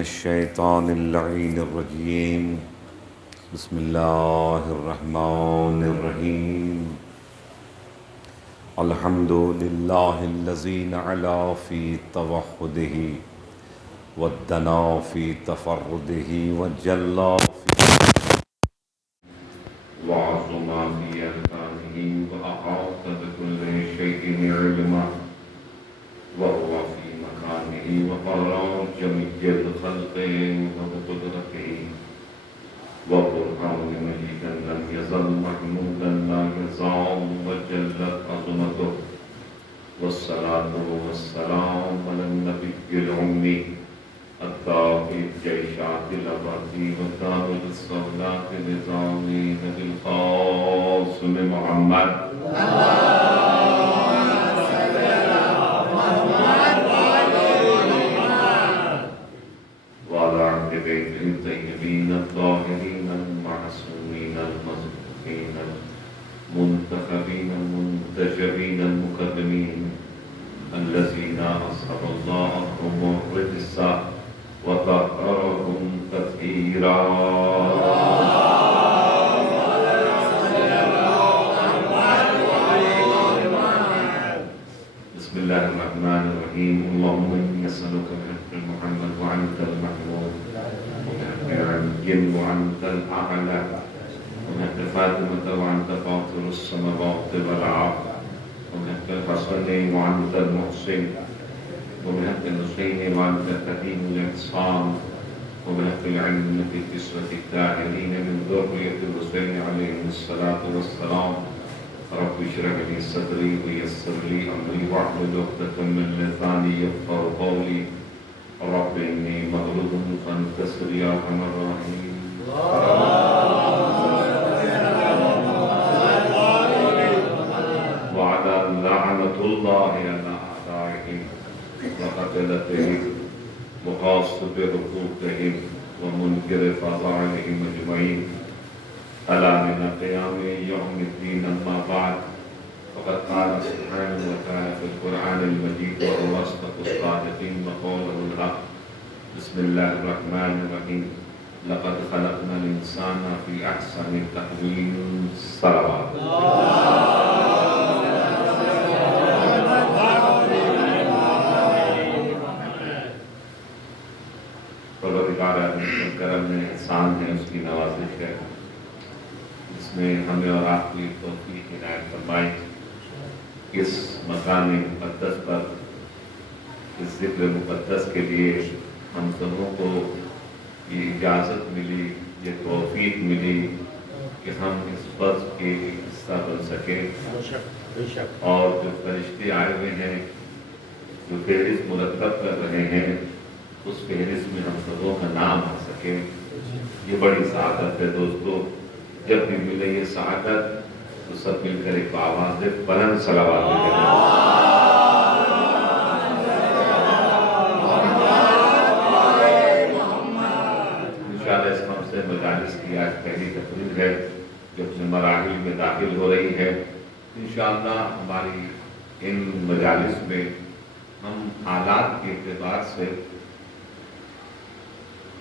الشيطان اللعين الرجيم. بسم الله الرحمن الرحيم. الحمد لله الذي نعلى في توحده ودنا في تفرده وجلى وعظم في أركانه وأحاط بكل شيء علما وهو في مكانه وقرر جميع الخلق وبقدرته وبرهان مجيدا لم يزل محمودا لا يزال وجلت عظمته والصلاة والسلام على النبي الأمي الطاهر جيشات الأبدي وتاج الصلاة نظامين بالقاسم محمد وعلى أهل بيته الطيبين الطاهرين المعصومين المصطفين المنتخبين المنتجبين المكرمين الذين أصحب الله هم الرجس وطهرهم تطهيرا. بسم الله الرحمن الرحيم. اللهم إني أسألك بحق محمد وأنت المحمود وبحق علي وأنت الأعلى وبحق فاطمة وأنت فاطر السماوات والأرض وبحق الحسن وأنت المحسن وبحق الحسين وأنت كريم الإحسان وبحق العلم في كسوة الطاهرين من ذرية الحسين عليهم الصلاة والسلام. رب اشرح لي صدري ويسر لي أمري واحلل عقدة من لساني يفقهوا قولي. رب إني مغلوب فانتصر يا أرحم الراحمين. وعلى لعنة الله على أعدائهم وقتلتهم وقاصد حقوقهم ومنكر فضائلهم أجمعين ألا من قيام يوم الدين. أما بعد فقد قال سبحانه وتعالى في القرآن المجيد وهو أصدق الصادقين وقوله الحق. بسم الله الرحمن الرحيم. لقد خلقنا الإنسان في أحسن تقويم. صلوات. پروردگار کرم نے احسان ہے، اس کی نوازش ہے، اس نے ہمیں اور آپ کی توفیق عنایت فرمائی. اس مکان مقدس پر اس ذکر مقدس کے لیے ہم سبوں کو یہ اجازت ملی، یہ توفیق ملی کہ ہم اس فرض کے حصہ بن سکیں. اور جو فرشتے آئے ہوئے ہیں جو فہرست مرتب کر رہے ہیں اس فہرست میں ہم سبوں کا نام آ سکے، یہ بڑی سعادت ہے دوستو. جب بھی ملے یہ سعادت تو سب مل کر ایک آواز دے بلند صلوات ملے. انشاءاللہ اس ہم سے مجالس کی آج پہلی تقریر ہے جو اپنے مراحل میں داخل ہو رہی ہے. انشاءاللہ ہماری ان مجالس میں ہم حالات کے اعتبار سے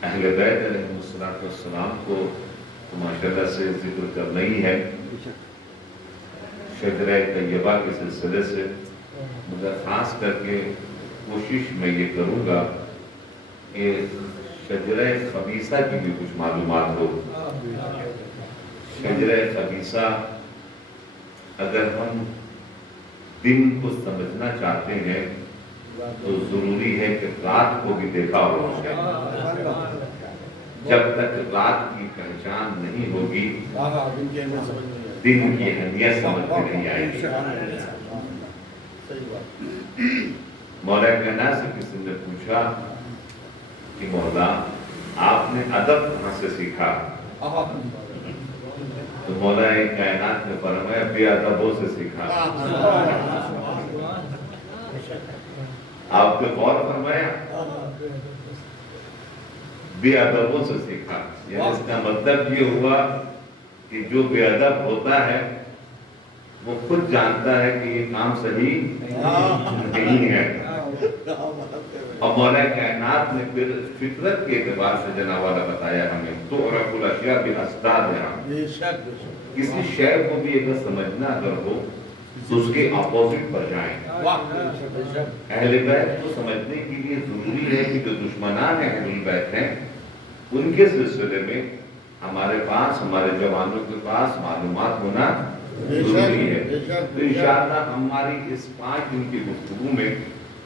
اہل بیت علیہ السلام کو ماشاءاللہ سے ذکر کرنا ہی ہے شجرہ طیبہ کے سلسلے سے، مگر خاص کر کے کوشش میں یہ کروں گا کہ شجرہ خبیثہ کی بھی کچھ معلومات ہو. شجرہ خبیثہ اگر ہم دن کو سمجھنا چاہتے ہیں تو ضروری ہے کہ رات کو بھی دیکھا ہو. جب تک رات کی پہچان نہیں ہوگی دن کی اہمیت سمجھ میں نہیں آئے گی. مولا کائنات سے کسی نے پوچھا کہ مولا آپ نے ادب کہاں سے سیکھا؟ تو مولا کائنات نے فرمایا بے ادبوں سے سیکھا. آپ نے غور فرمایا بے ادبوں سے سیکھا، یعنی اس کا مطلب یہ ہوا کہ جو بے ادب ہوتا ہے وہ خود جانتا ہے کہ یہ کام صحیح نہیں ہے. اور مولا کائنات نے پھر فطرت کے اعتبار سے جناب والا بتایا ہمیں تو رب الاشیاء بِأَصْدَادِهَا، کسی شے کو بھی اگر سمجھنا اگر ہو تو اس کے اپوزٹ پر جائیں۔ اہل بیت کو سمجھنے کے لیے ضروری ہے کہ جو دشمنان اہل بیت ہیں ان کے سلسلے میں ہمارے پاس، ہمارے جوانوں کے پاس معلومات ہونا ضروری ہے۔ تو انشاءاللہ ہماری اس 5 دن کی گفتگو میں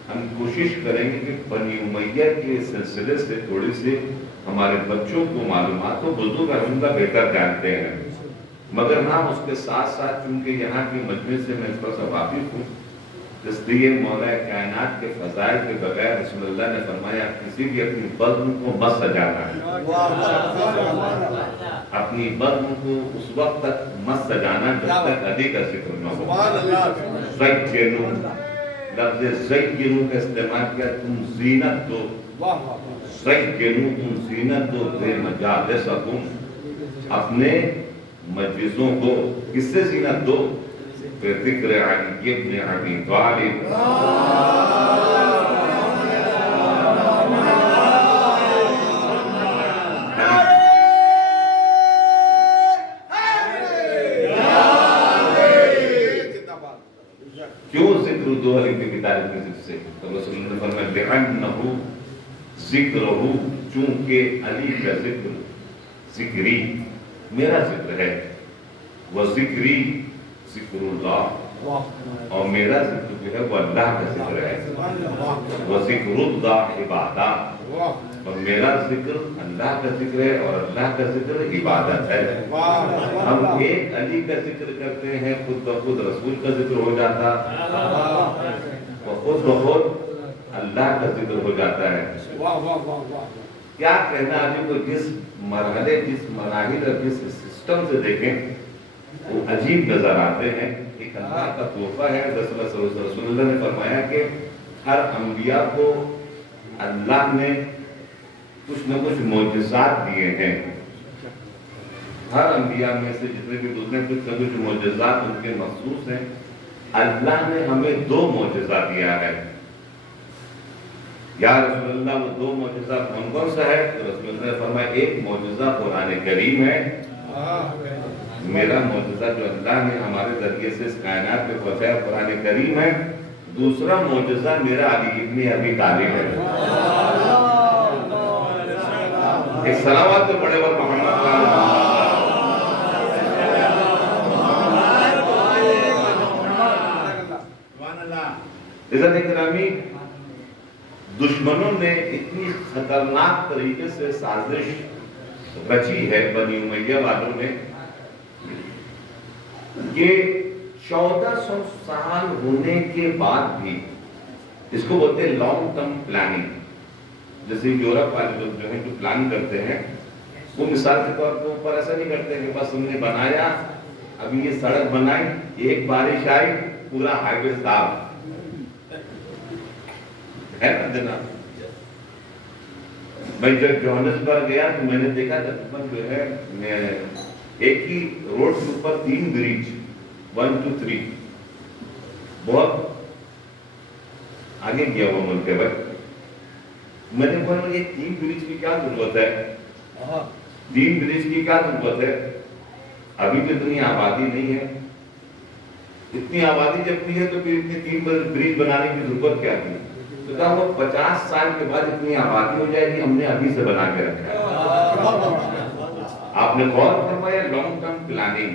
ہم کوشش کریں گے کہ بنی امیہ کے سلسلے سے تھوڑی سی ہمارے بچوں کو معلومات ہو۔ بزرگ الحمدللہ بہتر جانتے ہیں، مگر ہاں اس کے ساتھ ساتھ چونکہ یہاں کی مجلس سے میں تھوڑا سا واقف ہوں، اس لیے مولا کائنات کے فضائل کے بغیر رسول اللہ نے فرمایا کسی بھی اپنی بزم کو مت سجانا ہے، اپنی بزم کو اس وقت تک مت سجانا جب تک علی کا ذکر نہ ہو۔ زینو، لفظ زینو کا استعمال کیا، تم زینت دو، زینو تم زینت دو مجالسکم، اپنے مجلسوں کو کس سے زینت دو؟ ذکر علی ابن ابی طالب۔ کیوں ذکر دو علی ابن ابی طالب کے ذکر سے؟ تو رسول اللہ نے فرمایا لِأَنَّهُ ذِكْرُهُ، چونکہ علی کا ذکر ذکری میرا ذکر ہے، وَذِكْرِي ذکر اللہ، اور میرا ذکر جو ہے وہ اللہ کا ذکر ہے، وَذِكْرُ اللَّهِ عِبَادَةٌ، اور میرا ذکر اللہ کا ذکر ہے اور اللہ کا ذکر عبادت ہے۔ ہم ایک علی کا ذکر کرتے ہیں، خود بخود رسول کا ذکر ہو جاتا، خود بخود اللہ کا ذکر ہو جاتا ہے۔ کیا کہنا علی کو، جس مرحلے، جس مراحل اور جس سسٹم سے دیکھیں وہ عجیب نظر آتے ہیں۔ ایک اللہ کا تحفہ ہے۔ رسول اللہ نے فرمایا کہ ہر انبیاء کو اللہ نے کچھ نہ کچھ معجزات دیے ہیں، ہر انبیاء میں سے جتنے بھی گزرے کچھ نہ کچھ معجزات ان کے مخصوص ہیں۔ اللہ نے ہمیں 2 معجزہ دیا ہے۔ یا رسول اللہ وہ 2 معجزہ کون کون سا ہے؟ تو رسول اللہ نے فرمایا ایک معجزہ قرآن کریم ہے، میرا معجزہ جو اللہ نے ہمارے ذریعے سے اس کائنات پہ پہنچایا قرآن کریم ہے، دوسرا معجزہ میرا علی ابن ابی طالب ہے۔ ایک صلوات پہ پڑھے اور محمد عزت اکرامی، دشمنوں نے اتنی خطرناک طریقے سے سازش رچی ہے بنی امیہ والوں نے کہ 1400 سال ہونے کے بعد بھی، اس کو بولتے ہیں لانگ ٹرم پلاننگ، جیسے یورپ والے لوگ جو ہیں جو پلان کرتے ہیں وہ مثال کے طور پر اوپر ایسا نہیں کرتے کہ بس ہم نے بنایا، ابھی یہ سڑک بنائی، ایک بارش آئی پورا ہائی وے صاف ہے نا جناب۔ میں جب جوہانسبرگ گیا تو میں نے دیکھا تقریباً جو ہے ایک ہی روڈ کے اوپر 3 برج، 1 2 3، بہت آگے گیا وہ ملک ہے بھائی۔ میں نے بولا یہ 3 برج کی کیا ضرورت ہے، 3 برج کی کیا ضرورت ہے، ابھی تو اتنی آبادی نہیں ہے، اتنی آبادی جب نہیں ہے تو پھر اتنے 3 برج بنانے کی ضرورت کیا تھی؟ تو کہا وہ 50 سال کے بعد اتنی آبادی ہو جائے گی، ہم نے ابھی سے بنا کے رکھا ہے۔ آپ نے غور فرمایا لانگ ٹرم پلاننگ،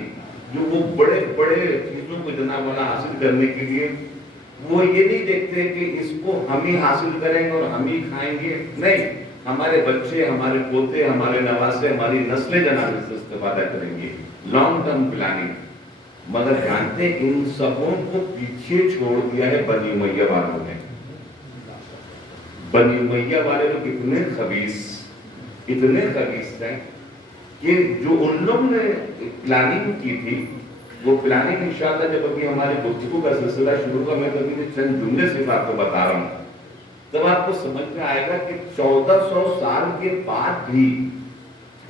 جو وہ بڑے بڑے چیزوں کو جناب والا حاصل کرنے کے لیے وہ یہ نہیں دیکھتے کہ اس کو ہم ہی حاصل کریں گے اور ہم ہی کھائیں گے، نہیں، ہمارے بچے، ہمارے پوتے، ہمارے نواسے، ہماری نسلیں جناب اس سے استفادہ کریں گے، لانگ ٹرم پلاننگ۔ مگر جانتے ان سبوں کو پیچھے چھوڑ دیا ہے بنی امیہ والوں نے۔ بنی امیہ والے لوگ اتنے خبیث ہیں کہ جو ان لوگوں نے پلاننگ کی تھی وہ پلاننگ انشاءاللہ جب ابھی ہمارے گفتگو کا سلسلہ شروع ہوا، میں تو ابھی چند جملے صرف آپ کو بتا رہا ہوں، تب آپ کو سمجھ میں آئے گا کہ 1400 سال کے بعد بھی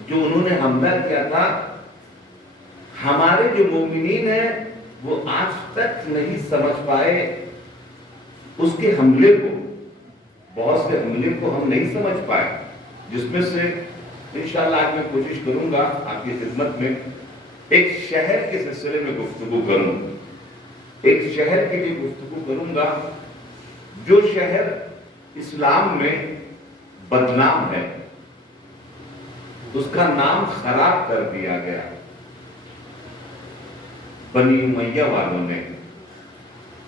جو انہوں نے حملہ کیا تھا، ہمارے جو مومنین ہیں وہ آج تک نہیں سمجھ پائے اس کے حملے کو۔ بہت سے حملے کو ہم نہیں سمجھ پائے، جس میں سے انشاءاللہ آج میں کوشش کروں گا آپ کی خدمت میں ایک شہر کے سلسلے میں گفتگو کروں، ایک شہر کے لیے گفتگو کروں گا جو شہر اسلام میں بدنام ہے، اس کا نام خراب کر دیا گیا بنی امیہ والوں نے،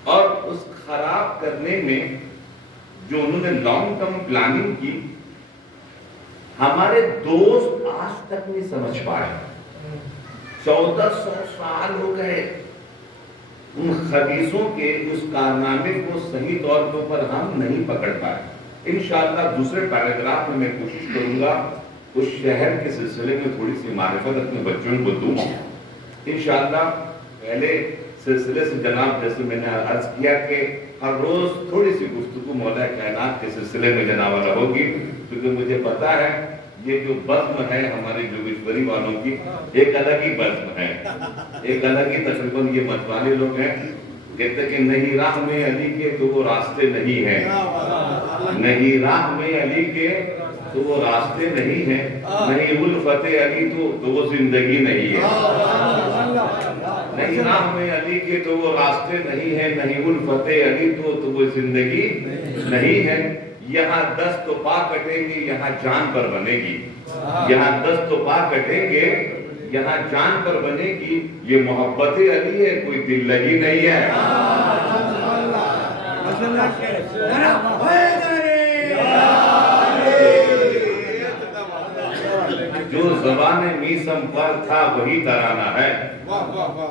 اور اس خراب کرنے میں جو انہوں نے لانگ ٹرم پلاننگ کی، ہمارے دوست آج تک نہیں سمجھ پائے۔ 1400 سال ہو گئے ان خبیثوں کے اس کارنامے کو صحیح طور پر ہم نہیں پکڑ پائے۔ انشاءاللہ دوسرے پیراگراف میں میں کوشش کروں گا اس شہر کے سلسلے میں تھوڑی سی معرفت اپنے بچوں کو دوں۔ انشاءاللہ پہلے سلسلے سے جناب جیسے میں نے عرض کیا کہ ہر روز تھوڑی سی گفتگو مولا کائنات کے سلسلے میں جناب والا ہوگی، کیونکہ مجھے پتا ہے یہ جو بزم ہے ہماری جوگیشوری والوں کی ایک الگ ہی بزم ہے، ایک الگ ہی تقریباً یہ متوالی لوگ ہیں، کہتے کہ نہیں راہ میں علی کے تو وہ راستے نہیں ہیں، نہیں راہ میں علی کے تو وہ راستے نہیں ہیں، نہیں الفت علی تو وہ زندگی نہیں ہے، نہیں راہ میں علی کے تو وہ راستے نہیں ہیں، نہیں الفت علی تو وہ زندگی نہیں ہے۔ یہاں دست و پا کٹیں گے یہاں جان پر بنے گی، یہاں دست و پا کٹیں گے یہاں جان پر بنے گی، یہ محبت علی ہے کوئی دل لگی نہیں ہے۔ جو زبان میسم پر تھا وہی ترانہ ہے،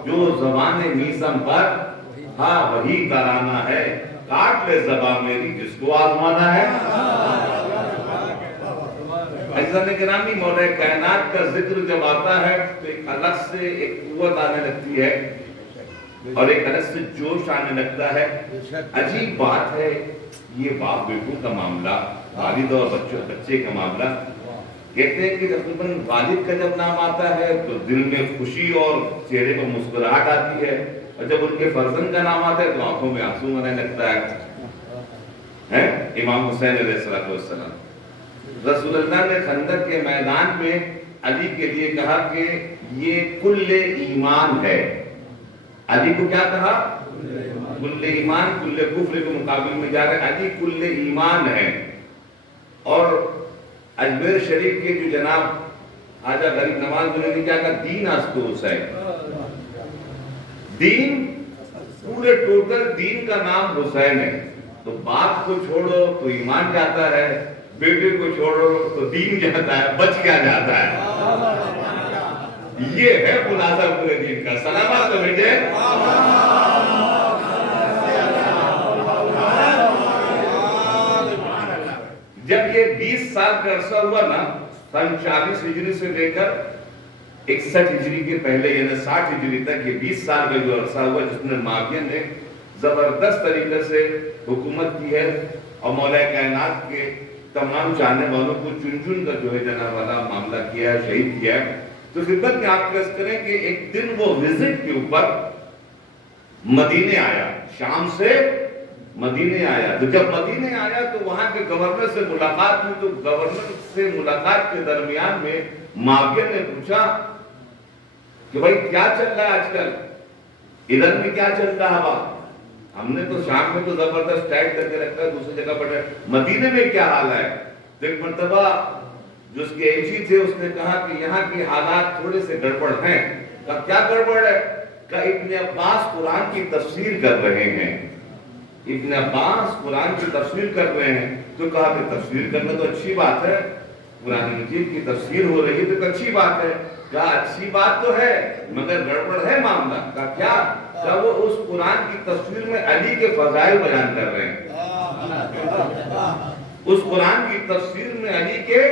جو زبان میسم پر تھا وہی ترانہ ہے، کاٹ لے زبان میری جس کو آزمانا ہے۔ عزیزان گرامی، مولا کائنات کا ذکر جب آتا ہے تو ایک الگ سے ایک قوت آنے لگتی ہے اور ایک الگ سے جوش آنے لگتا ہے۔ عجیب بات ہے یہ باپ بیٹوں کا معاملہ، والد اور بچے کا معاملہ۔ کہتے ہیں کہ تقریباً والد کا جب نام آتا ہے تو دل میں خوشی اور چہرے پر مسکراہٹ آتی ہے، اور جب ان کے فرزند کا نام آتا ہے تو آنکھوں میں آنسو آنے لگتا ہے۔ امام حسین علیہ السلام، رسول اللہ نے خندق کے میدان میں علی کے لیے کہا کہ یہ کل ایمان ہے۔ علی کو کیا کہا؟ کل ایمان، کل کفر کے مقابل میں جا رہے علی کل ایمان ہے۔ اور اجمیر شریف کے جو جناب خواجہ غریب نواز نے کیا کہا؟ دین استو حسین، دین پورے ٹوٹل دین کا نام حسین ہے۔ تو باپ کو چھوڑو تو ایمان جاتا ہے، بیٹے کو چھوڑو تو دین جاتا ہے، بچ کیا جاتا ہے؟ یہ ہے خلاصہ پورے دین کا۔ سلامات تو بیٹے۔ جب یہ 20 سال کا عرصہ ہوا نا، سن 40 ہجری سے لے کر 61 ہجری کے پہلے یعنی 60 ہجری تک، یہ 20 سال کا جو عرصہ ہوا جس میں معاویہ نے زبردست طریقے سے حکومت کی ہے اور مولا کائنات کے تمام چاہنے والوں کو چن چن کا جو ہے جناب والا معاملہ کیا ہے، شہید کیا ہے۔ تو خدمت میں آپ عرض کریں کہ ایک دن وہ وزٹ کے اوپر مدینے آیا، شام سے مدینے آیا۔ تو جب مدینے آیا تو وہاں کے گورنر سے ملاقات ہوئی، تو گورنر سے ملاقات کے درمیان میں معاویہ نے پوچھا کہ بھائی کیا چل رہا ہے آج کل، ادھر میں کیا چل رہا ہے؟ ہم نے تو شام میں تو زبردست ٹائٹ کر کے رکھا ہے، دوسری جگہ پر مدینے میں کیا حال ہے؟ تو ایک مرتبہ جو اس کے ایجی تھے اس نے کہا کہ یہاں کی حالات تھوڑے سے گڑبڑ ہیں۔ کہا کیا گڑبڑ ہے؟ کہا ابن عباس قرآن کی تفسیر کر رہے ہیں، ابن عباس قرآن کی تفسیر کر رہے ہیں۔ تو کہا کہ تفسیر کرنا تو اچھی بات ہے، قرآن مجید کی تفسیر ہو رہی ہے تو اچھی بات ہے۔ کہا اچھی بات تو ہے مگر گڑبڑ ہے معاملہ۔ کہا کیا؟ کہا وہ اس قرآن کی تفسیر میں علی کے فضائل بیان کر رہے ہیں، اس قرآن کی تفسیر میں علی کے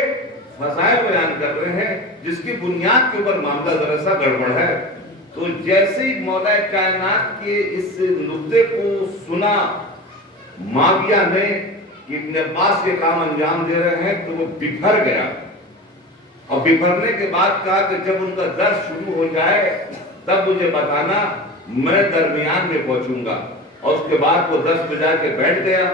فضائل بیان کر رہے ہیں، جس کی بنیاد کے اوپر معاملہ ذرا سا گڑبڑ ہے۔ تو جیسے ہی مولا کائنات کے اس نقطے کو سنا معاویہ نے کہ ابن عباس یہ کام انجام دے رہے ہیں، تو وہ بکھر گیا، اور بکھرنے کے بعد کہا کہ جب ان کا درس شروع ہو جائے تب مجھے بتانا، میں درمیان میں پہنچوں گا۔ اور اس کے بعد وہ درس بجا کے بیٹھ گیا۔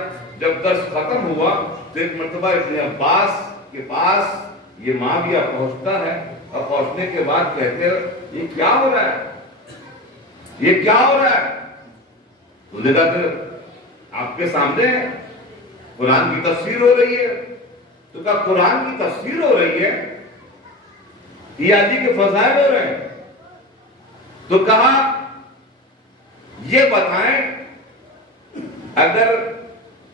جب درس ختم ہوا تو ایک مرتبہ ابن عباس کے پاس یہ معاویہ پہنچتا ہے اور پہنچنے کے بعد کہتے ہیں یہ کیا ہو رہا ہے، یہ کیا ہو رہا ہے؟ تو نے کہا کہ آپ کے سامنے قرآن کی تفسیر ہو رہی ہے۔ تو کہا قرآن کی تفسیر ہو رہی ہے، یہ علی کے فضائل ہو رہے ہیں؟ تو کہا یہ بتائیں اگر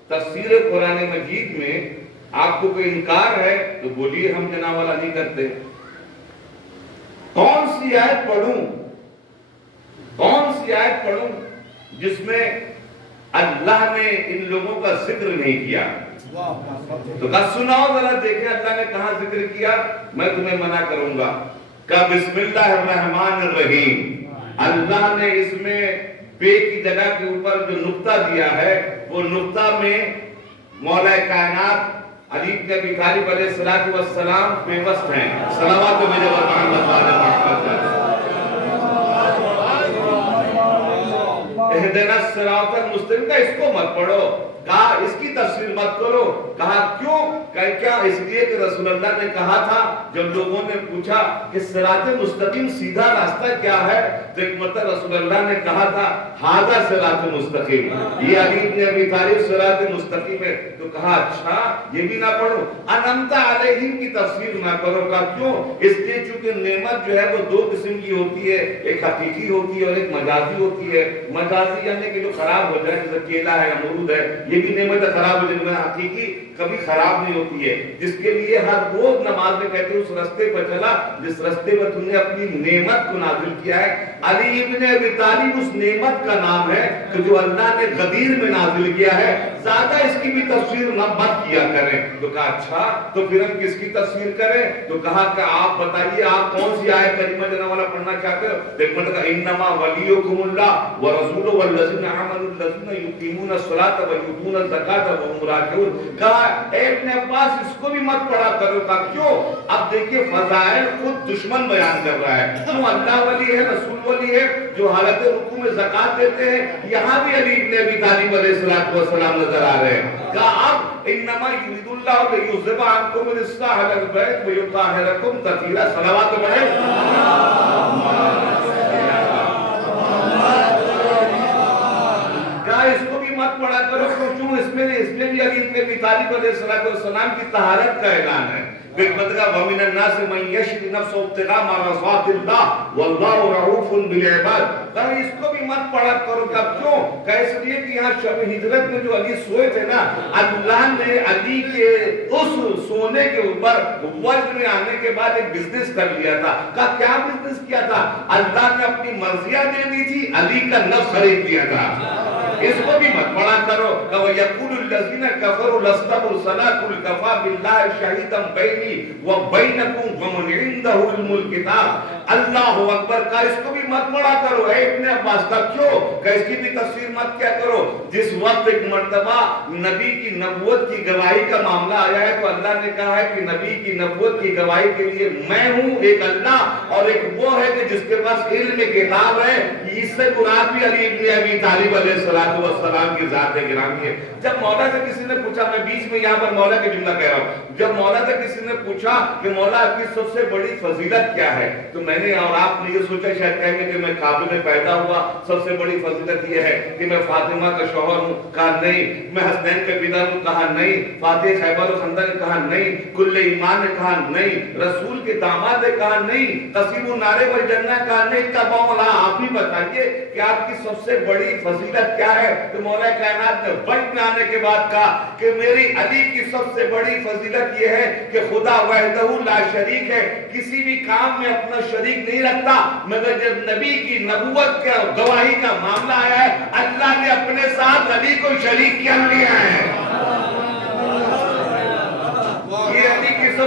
تفسیر قرآن مجید میں آپ کو کوئی انکار ہے تو بولیے، ہم جناب والا نہیں کرتے۔ کون سی آیت پڑھوں، کون سی آیت پڑھوں جس میں اللہ نے ان لوگوں کا ذکر نہیں کیا؟ تو کہا سناؤ ذرا دیکھیں اللہ نے کہاں ذکر کیا، میں تمہیں منع کروں گا۔ کہا بسم اللہ الرحمن الرحیم، اللہ نے اس میں بے کی جگہ کے اوپر جو نقطہ دیا ہے وہ نقطہ میں مولا کائنات علی بن ابی طالب علیہ السلام پیوست ہیں۔ صلوات و مجد محمد اہدنا الصراط المستقیم، کا اس کو مت پڑھو، کہا اس کی تفسیر مت کرو۔ کہا کیوں؟ کہا کیا؟ اس لیے کہ رسول اللہ نے کہا تھا، جب لوگوں نے پوچھا کہ صراط مستقیم سیدھا راستہ کیا ہے تو ایک مرتبہ رسول اللہ نے کہا تھا ھذا صراط مستقیم، یہ علی بن ابی طالب صراط مستقیم ہے۔ تو کہا اچھا یہ بھی نہ پڑھو، انعمت علیہم کی تفسیر نہ کرو۔ کہا کیوں؟ اس لیے چونکہ نعمت جو ہے وہ دو قسم کی ہوتی ہے، ایک حقیقی ہوتی ہے اور ایک مجازی ہوتی ہے۔ مجازی یعنی کہ جو خراب ہو جائے، جیسے کیلا ہے، امرود ہے، یہ بھی نعمت خراب ہو جائے، حقیقی کبھی خراب نہیں ہوتی ہے، جس کے لیے ہر روز نماز میں کہتے ہیں اس رستے پر چلا جس رستے پر تم نے اپنی نعمت کو نازل کیا ہے۔ علی ابن ابی طالب اس نعمت کا نام ہے کہ جو اللہ نے غدیر میں نازل کیا ہے، زیادہ اس کی بھی تفسیر مت کیا کریں۔ تو کہا اچھا تو پھر ہم کس کی تفسیر کریں؟ تو کہا کہ آپ بتائیے آپ کون سی آیت کریمہ جناب والا پڑھنا چاہتے ہو؟ ایک مرتبہ انما ولیکم اللہ ورسولہ والذین آمنوا الذین یقیمون الصلاۃ ویؤتون الزکاۃ وهم راکعون۔ کہا اے ابن عباس اس کو بھی مت پڑھا کرو۔ کہا کیوں؟ اب دیکھیے فضائل خود دشمن بیان کر رہا ہے، تو اللہ ولی ہے، رسول ولی ہے، جو حالت رکوع میں زکات دیتے ہیں، یہاں بھی علی ابن ابی طالب علیہ السلام نظر آ رہے ہیں۔ کہا اب انما یرید اللہ لیذھب عنکم الرجس اہل البیت ویطہرکم تطہیرا۔ صلوات پڑھیں۔ کہا اس کو بھی مت پڑھا کرو، کیوں؟ اس میں بھی علی بن ابی طالب علیہ السلام کی طہارت کا اعلان ہے۔ پھر بتگا وَمِنَ النَّاسِ مَن يَشْرِي نَفْسَهُ ابْتِغَاءَ مَرْضَاتِ اللَّهِ وَاللَّهُ رَءُوفٌ بِالْعِبَادِ۔ کہا اس کو بھی مت پڑھا کرو۔ کہا کیوں؟ کہا اس لیے کہ یہاں شب ہجرت میں جو علی سوئے تھے نا، اللہ نے علی کے اس سونے کے اوپر وجد میں آنے کے بعد ایک بزنس کر لیا تھا۔ کہا کیا بزنس کیا تھا؟ اللہ نے اپنی مرضیاں دے دی تھی، علی کا نفس خرید لیا تھا۔ اس کو بھی مت پڑھا کرو۔ کہ وَيَقُولُ الَّذِينَ كَفَرُوا لَسْتَ مُرْسَلًا قُلْ كَفَىٰ بِاللَّهِ شَهِيدًا بَيْنِي وَبَيْنَكُمْ وَمَنْ عِندَهُ عِلْمُ الْكِتَابِ۔ اللہ اکبر۔ کا اس کو بھی مت پڑھا کرو۔ اے ابن عباس کا کیوں؟ کہ اس کی بھی تفسیر مت کیا کرو۔ جس وقت ایک مرتبہ نبی کی نبوت کی گواہی کا معاملہ آیا ہے تو اللہ نے کہا ہے کہ نبی کی نبوت کی گواہی کے لیے میں ہوں، ایک اللہ، اور ایک وہ ہے کہ جس کے پاس علم کتاب ہے۔ اس سے مراد بھی علی ابن ابی طالب علیہ السلام کی ذات گرامی ہے۔ جب مولا سے کسی نے پوچھا، میں بیچ میں یہاں پر مولا کے جملہ کہہ رہا ہوں، جب مولا سے کسی نے پوچھا کہ مولا کی سب سے بڑی فضیلت کیا ہے، تو میں نے اور آپ نے یہ سوچا شاید کہیں گے کہ میں کعبے میں پیدا ہوا، سب سے بڑی فضیلت یہ ہے کہ میں فاطمہ کا شوہر ہوں۔ کہا نہیں۔ میں حسنین کا بیدار ہوں۔ کہا نہیں۔ فاتح خیبر و خندق نے کہا نہیں۔ کل ایمان نے کہا نہیں۔ رسول کے داماد نے کہا نہیں۔ قصیب النار والجنہ کہا نہیں۔ تب مولا آپ بھی بتائیے کہ آپ کی سب سے بڑی فضیلت کیا ہے؟ تو مولا کائنات نے وجد میں آنے کے بعد کہا کہ میری علی کی سب سے بڑی فضیلت یہ ہے کہ خدا وحدہ لا شریک ہے، کسی بھی کام میں اپنا شریک نہیں رکھتا، مگر جب نبی کی نبوت کا گواہی کا معاملہ آیا ہے اللہ نے اپنے ساتھ علی کو شریک کیا لیا ہے۔ یہ علی کی سب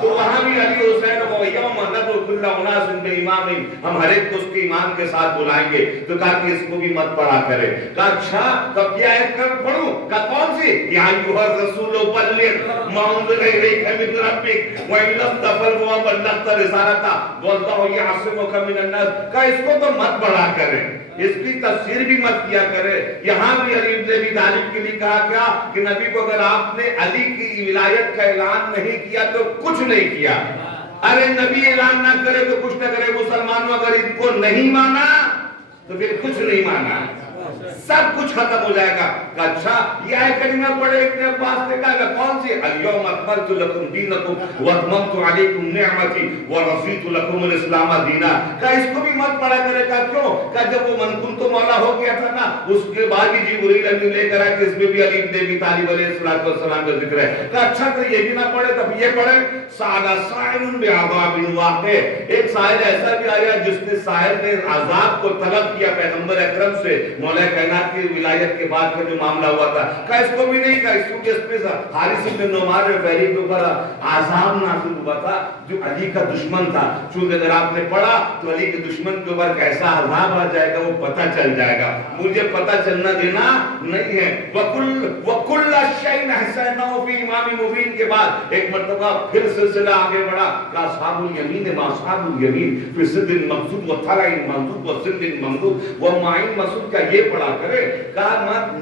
تو وہاں بھی علی حسین کو یوم ندعو کل اناس بامام، ہم ہر ایک کو اس کے امام کے ساتھ بلائیں گے، تو کہا کہ اس کو بھی مت پڑھا کرے. کہا اچھا تب کیا ہے کر پڑھوں؟ کہا کون سی؟ یا ایھا الرسول بلغ ما انزل الیک من ربک وان لم تفعل فما بلغت رسالتہ واللہ یعصمک من الناس. کہا اس کو تو مت پڑھا کرے، اس کی تفسیر بھی مت کیا کرے. یہاں بھی علی بن ابی طالب کے لیے کہا کیا کہ نبی کو اگر آپ نے علی کی ولایت کا اعلان نہیں کیا تو کچھ نہیں کیا. ارے نبی اعلان نہ کرے تو کچھ نہ کرے، مسلمانوں اگر ان کو نہیں مانا تو پھر کچھ نہیں مانا، سب کچھ ختم ہو جائے گا. اچھا یہ آیت کریمہ پڑھے ابن عباس نے کہا کون سی؟ الیوم اکملت لکم دینکم واتممت علیکم نعمتی ورضیت لکم الاسلام دینا. کہا اس کو بھی مت پڑھا کرے. کہا کیوں؟ کہا جب وہ من کنت مولا ہو گیا تھا نا، اس کے بعد بھی جبریل امین لے کر آئے کہ اس میں بھی علی بن ابی طالب علیہ السلام کا ذکر ہے. کہا اچھا تو یہ بھی نہ پڑھے تب یہ پڑھے سعد سائل بعذاب واقع. ایک سائل ایسا بھی آیا جس نے سائل نے عذاب کو طلب کیا پیغمبر اکرم سے مولا کائنات کی ولایت کے بعد کا جو معاملہ ہوا تھا. کہا اس کو بھی نہیں. کہا اس کو اس پہ حارث بن نعمان فہری کے اوپر عذاب نازل ہوا تھا جو علی کا دشمن تھا. چونکہ اگر آپ نے پڑھا تو علی کے دشمن کے اوپر کیسا عذاب آ جائے گا وہ پتہ چل جائے گا. مجھے پتہ چلنا دینا نہیں ہے. وَكُلَّ شَيْءٍ أَحْصَيْنَاهُ فِي إِمَامٍ مُبِينٍ کے بعد ایک مرتبہ پھر سلسلہ آگے بڑھا کہ اصحاب الیمین ما اصحاب الیمین فی صدر ممدود وطلع ممدود وظل ممدود وماء مسکوب. کا یہ پڑھا کرے. کہا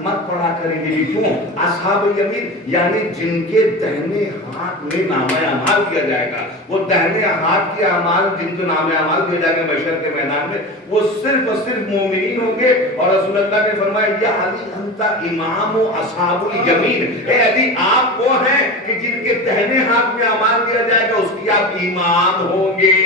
مت پڑھا کریں گے. کیوں؟ اصحاب الیمین یعنی جن کے دہنے ہاتھ میں نامہ اعمال دیا جائے گا. وہ دہنے ہاتھ کے اعمال جن کو نامہ اعمال دیا جائے گا محشر کے میدان میں وہ صرف اور صرف مومنین ہوں گے. اور رسول اللہ نے فرمایا یا علی انت امام و اصحاب الیمین، اے علی آپ وہ ہیں کہ جن کے دہنے ہاتھ میں اعمال دیا جائے گا اس کی آپ امام ہوں گے.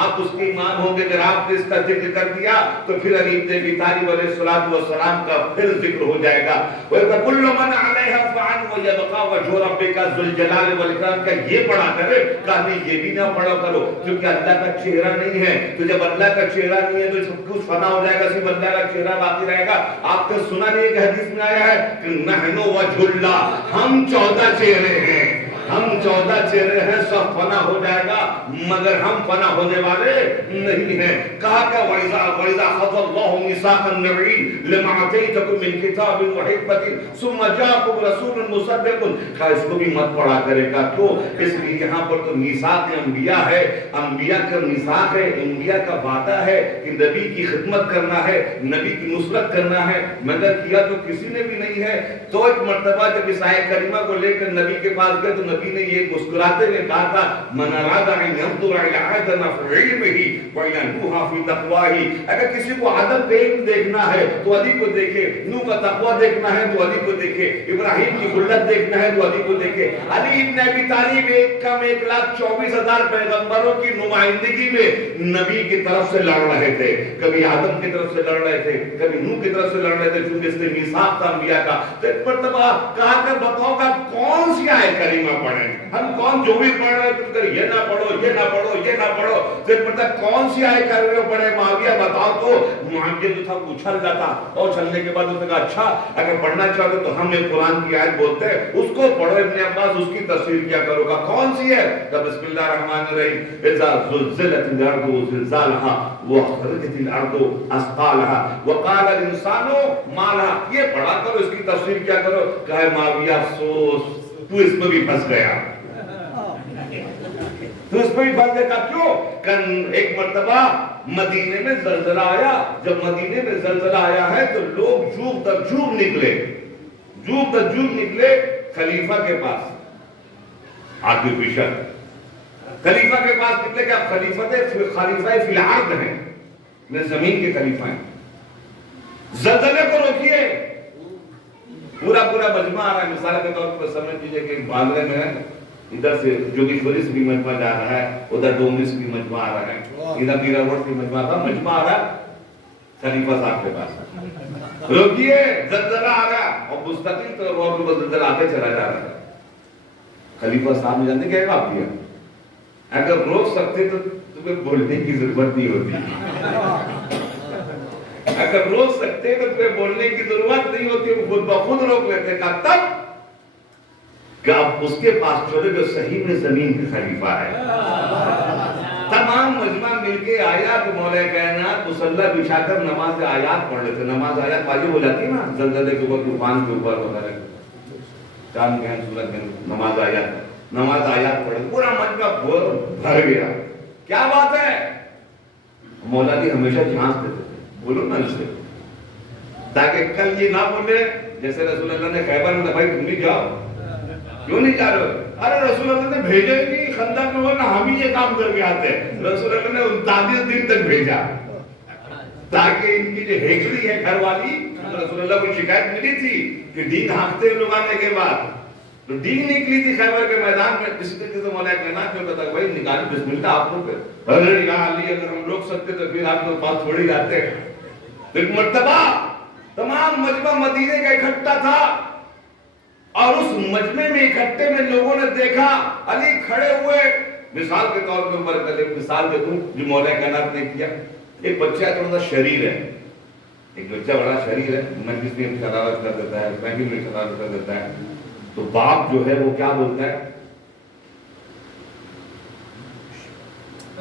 آپ اس کے امام ہوں گے. اگر آپ نے اس کا ذکر کر دیا تو پھر علی بن ابی طالب علیہ السلام کا پھر ذکر ہو جائے گا. وَكُلُّ مَنْ عَلَيْهَا فَانْ وَيَبْقَى وَجْهُ رَبِّكَ ذُو الْجَلَالِ وَالْإِكْرَامِ. کا یہ پڑھا کرے. کہا نہیں یہ بھی نہ پڑھا کرو کیونکہ اللہ کا چہرہ نہیں ہے. تو جب اللہ کا چہرہ نہیں ہے تو سب کچھ فنا ہو جائے گا، صرف اللہ کا چہرہ باقی رہے گا. آپ نے سنا نہیں کہ حدیث میں آیا ہے کہ نحن وجہ اللہ، ہم 14 چہرے ہیں، ہم 14 چہرے ہیں، سب فنا ہو جائے گا مگر ہم فنا ہونے والے نہیں ہیں. کہا کہ وَإِذَا أَخَذَ اللَّهُ مِيثَاقَ النَّبِيِّينَ لَمَا آتَيْتُكُم مِّن كِتَابٍ وَحِكْمَةٍ ثُمَّ جَاءَكُمْ رَسُولٌ مُصَدِّقٌ. کہا اس کو بھی مت پڑھا کرے گا. کیوں؟ اس لیے یہاں پر تو میثاق انبیاء ہے، انبیاء کا میثاق ہے، انبیاء کا وعدہ ہے کہ نبی کی خدمت کرنا ہے، نبی کی نصرت کرنا ہے، مگر کیا تو کسی نے بھی نہیں ہے. تو ایک مرتبہ جب اس آیت کریمہ کو لے کر نبی کے پاس گئے تو نبی نے یہ مسکراتے ہوئے کہا تھا من اراد ان ينظر الى آدم في علمه والى نوح في تقواه. اگر کسی کو آدم کا علم دیکھنا ہے تو علی کو دیکھے، نوح کا تقوی دیکھنا ہے تو علی کو دیکھے، ابراہیم کی خلت دیکھنا ہے تو علی کو دیکھے. علی ابن ابی طالب 1,24,000 پیغمبروں کی نمائندگی میں نبی کی طرف سے لڑ رہے تھے. کبھی آدم کی طرف سے لڑ رہے تھے، کبھی نوح کی طرف سے لڑ رہے تھے، چونکہ اس نے میثاق تھا انبیاء کا. تو ایک مرتبہ کہا کہ بتاؤ کہ کون سی آیت کریمہ پڑھیں؟ ہم کون جو بھی پڑھ رہے تم کر یہ نہ پڑھو، یہ نہ پڑھو، یہ نہ پڑھو. پھر پتہ کون سی آیت کریمہ پڑھے؟ معاویہ بتاؤ. تو معاویہ جو تھا اچھل جاتا اور اچھلنے کے بعد اس نے کہا اچھا اگر پڑھنا چاہتے تو ہم یہ قرآن کی آیت بولتے ہیں اس کو پڑھو. ابن عباس اس کی تفسیر کیا کرو گا کون سی ہے؟ کہ بسم اللہ الرحمن الرحیم اذا زلزلت الارض زلزالها واخرجت الارض اثقالها وقال الانسان ما لها. یہ پڑھا کرو، اس کی تفسیر کیا کرو. کہے معاویہ افسوس تو اس میں بھی پھنس گیا، تو اس میں بھی پھنس گیا. کیوں؟ کہ ایک مرتبہ مدینے میں زلزلہ آیا. جب مدینے میں زلزلہ آیا ہے تو لوگ جوب در جوب نکلے خلیفہ کے پاس. آرٹی فیشر خلیفہ کے پاس نکلے کہ آپ خلیفہ فی الارض ہیں، میں زمین کے خلیفہ ہیں، زلزلے کو روکیے. پورا مجمع آ رہا ہے. مثال کے طور پر سمجھ لیجیے کہ باندرے میں ہے، ادھر سے جوگیشوری سے بھی مجمع جا رہا ہے، ادھر ڈومری سے بھی مجمع آ رہا ہے، ادھر میرا روڈ سے مجمع آ رہا ہے خلیفہ صاحب کے پاس. روکیے زلزلہ آ رہا اور مستقل طور پر زلزلہ آتے چلا جا رہا ہے. خلیفہ صاحب نے جانتے کیا جواب دیا؟ اگر روک سکتے تو تمہیں بولنے کی ضرورت نہیں ہوتی. اگر روک سکتے تو تمہیں بولنے کی ضرورت نہیں ہوتی، خود بخود روک لیتے. کا تب کہ اب اس کے پاس چلے جو صحیح میں زمین کے خلیفہ ہے. تمام مجمع مل کے آیا کہ مولا کائنات مصلی بچھا کر نماز آیات پڑھ لیتے. نماز آیات واجب ہو جاتی ہے نا زلزلے کے اوپر, طوفان کے اوپر وغیرہ, چاند گہن سورج گہن, نماز آیات پڑھے. پورا مجمع بھر گیا. کیا بات ہے؟ مولا جی ہمیشہ چانس دیتے تھے, بولو نا ان سے, تاکہ کل یہ نہ بولے جیسے رسول اللہ نے خیبر میں بھائی تم بھی جاؤ, کیوں نہیں جا رہے؟ ارے رسول اللہ نے بھیجا ہی نہیں, خندق میں ورنہ ہم ہی یہ کام کر کے آتے ہیں. رسول اللہ نے 39 دن تک بھیجا تاکہ ان کی جو ہیکڑی ہے گھر والی, رسول اللہ کو شکایت ملی تھی کہ دین ہانکتے ہیں لوگ آنے کے بعد, تو دین نکلی تھی خیبر کے میدان میں. اسی طریقے سے مولا کائنات میں بتا بھائی نکالی بسم اللہ آپ لوگ پہ. ارے یا علی اگر ہم روک سکتے تو پھر آپ لوگ پاس تھوڑی جاتے ہیں. تو ایک مرتبہ تمام مجمع مدینے کا اکٹھا تھا اور اس مجمع میں اکٹھے میں لوگوں نے دیکھا علی کھڑے ہوئے. مثال کے طور پہ عمر کا مثال دے دوں جو مولا کائنات نے کیا. ایک بچہ تھوڑا سا شریر ہے, ایک بچہ بڑا شریر ہے, مجلس میں شرارت کر دیتا ہے, محفل میں شرارت کر دیتا ہے. تو باپ جو ہے وہ کیا بولتا ہے,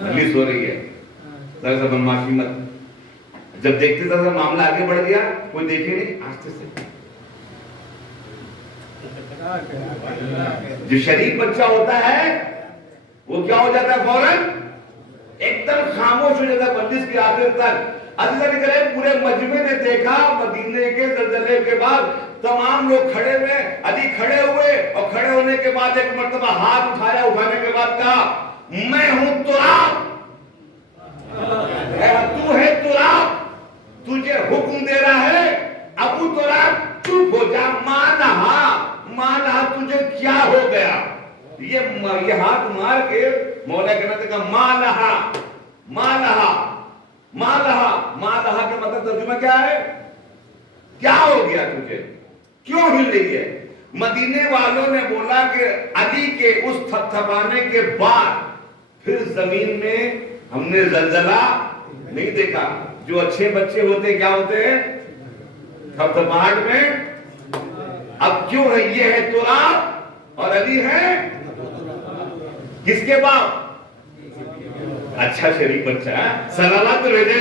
مجلس ہو رہی ہے ذرا سا بدماشی مت. جب دیکھتے ذرا سا معاملہ آگے بڑھ گیا, کوئی دیکھے نہیں, آستے سے جو شریف بچہ ہوتا ہے وہ کیا ہو جاتا ہے, فوراً ایک دم خاموش ہو جاتا ہے مجلس کی آخر تک. پورے مجمع نے دیکھا مدینے کے زلزلے کے بعد تمام لوگ کھڑے ہوئے, علی کھڑے ہوئے اور کھڑے ہونے کے بعد ایک مرتبہ ہاتھ اٹھایا, اٹھانے کے بعد کہا میں ہوں تراب, تو ہے تراب, تجھے حکم دے رہا ہے ابو تراب چپ ہو جا, ماں تجھے کیا ہو گیا. یہ ہاتھ مار کے مولا کہنا تھا کہ ماں لہا کے مطلب ترجمہ کیا ہے, کیا ہو گیا تجھے, کیوں ہل رہی ہے. مدینے والوں نے بولا کہ علی کے اس تھپتھپانے کے بعد پھر زمین میں ہم نے زلزلہ نہیں دیکھا. جو اچھے بچے ہوتے کیا ہوتے ہیں, تھپتھپاہٹ میں. اب کیوں ہے, یہ ہے تراب اور علی ہے کس کے باپ, اچھا شریف بچہ ہے. سلامات بھیجے.